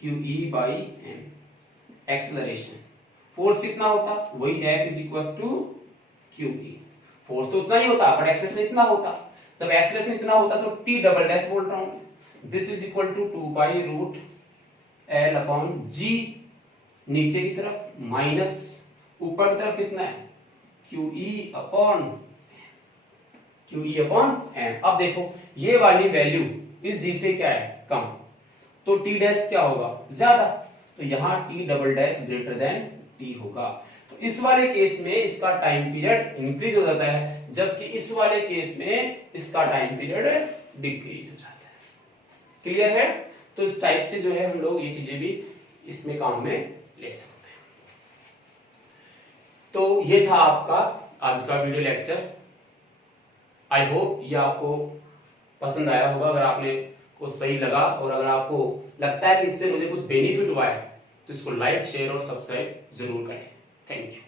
QE by m। Acceleration force कितना होता, वही F is equal to QE। Force तो उतना ही होता पर एक्सेलरेशन इतना होता। जब एक्सेलरेशन इतना होता तो T डबल डैश बोल रहा हूं, this is equal to 2 pi root L upon G, नीचे की तरफ माइनस ऊपर की तरफ कितना है, QE अपॉन m। अब देखो ये वाली वैल्यू इस G से क्या है, कम, तो T डैश क्या होगा, ज्यादा, तो यहां T double dash greater than T होगा। तो इस वाले केस में इसका टाइम पीरियड इंक्रीज हो जाता है, जबकि इस वाले केस में इसका टाइम पीरियड डिक्रीज हो जाता है। क्लियर है? तो इस टाइप से जो है हम लोग ये चीजें भी इसमें काम में ले सकते हैं। तो ये था आपका आज का वीडियो लेक्चर। आई होप ये आपको पसंद आया होगा। अगर आपने को सही लगा और अगर आपको लगता है कि इससे मुझे कुछ बेनिफिट हुआ है तो इसको लाइक, शेयर और सब्सक्राइब जरूर करें। Thank you.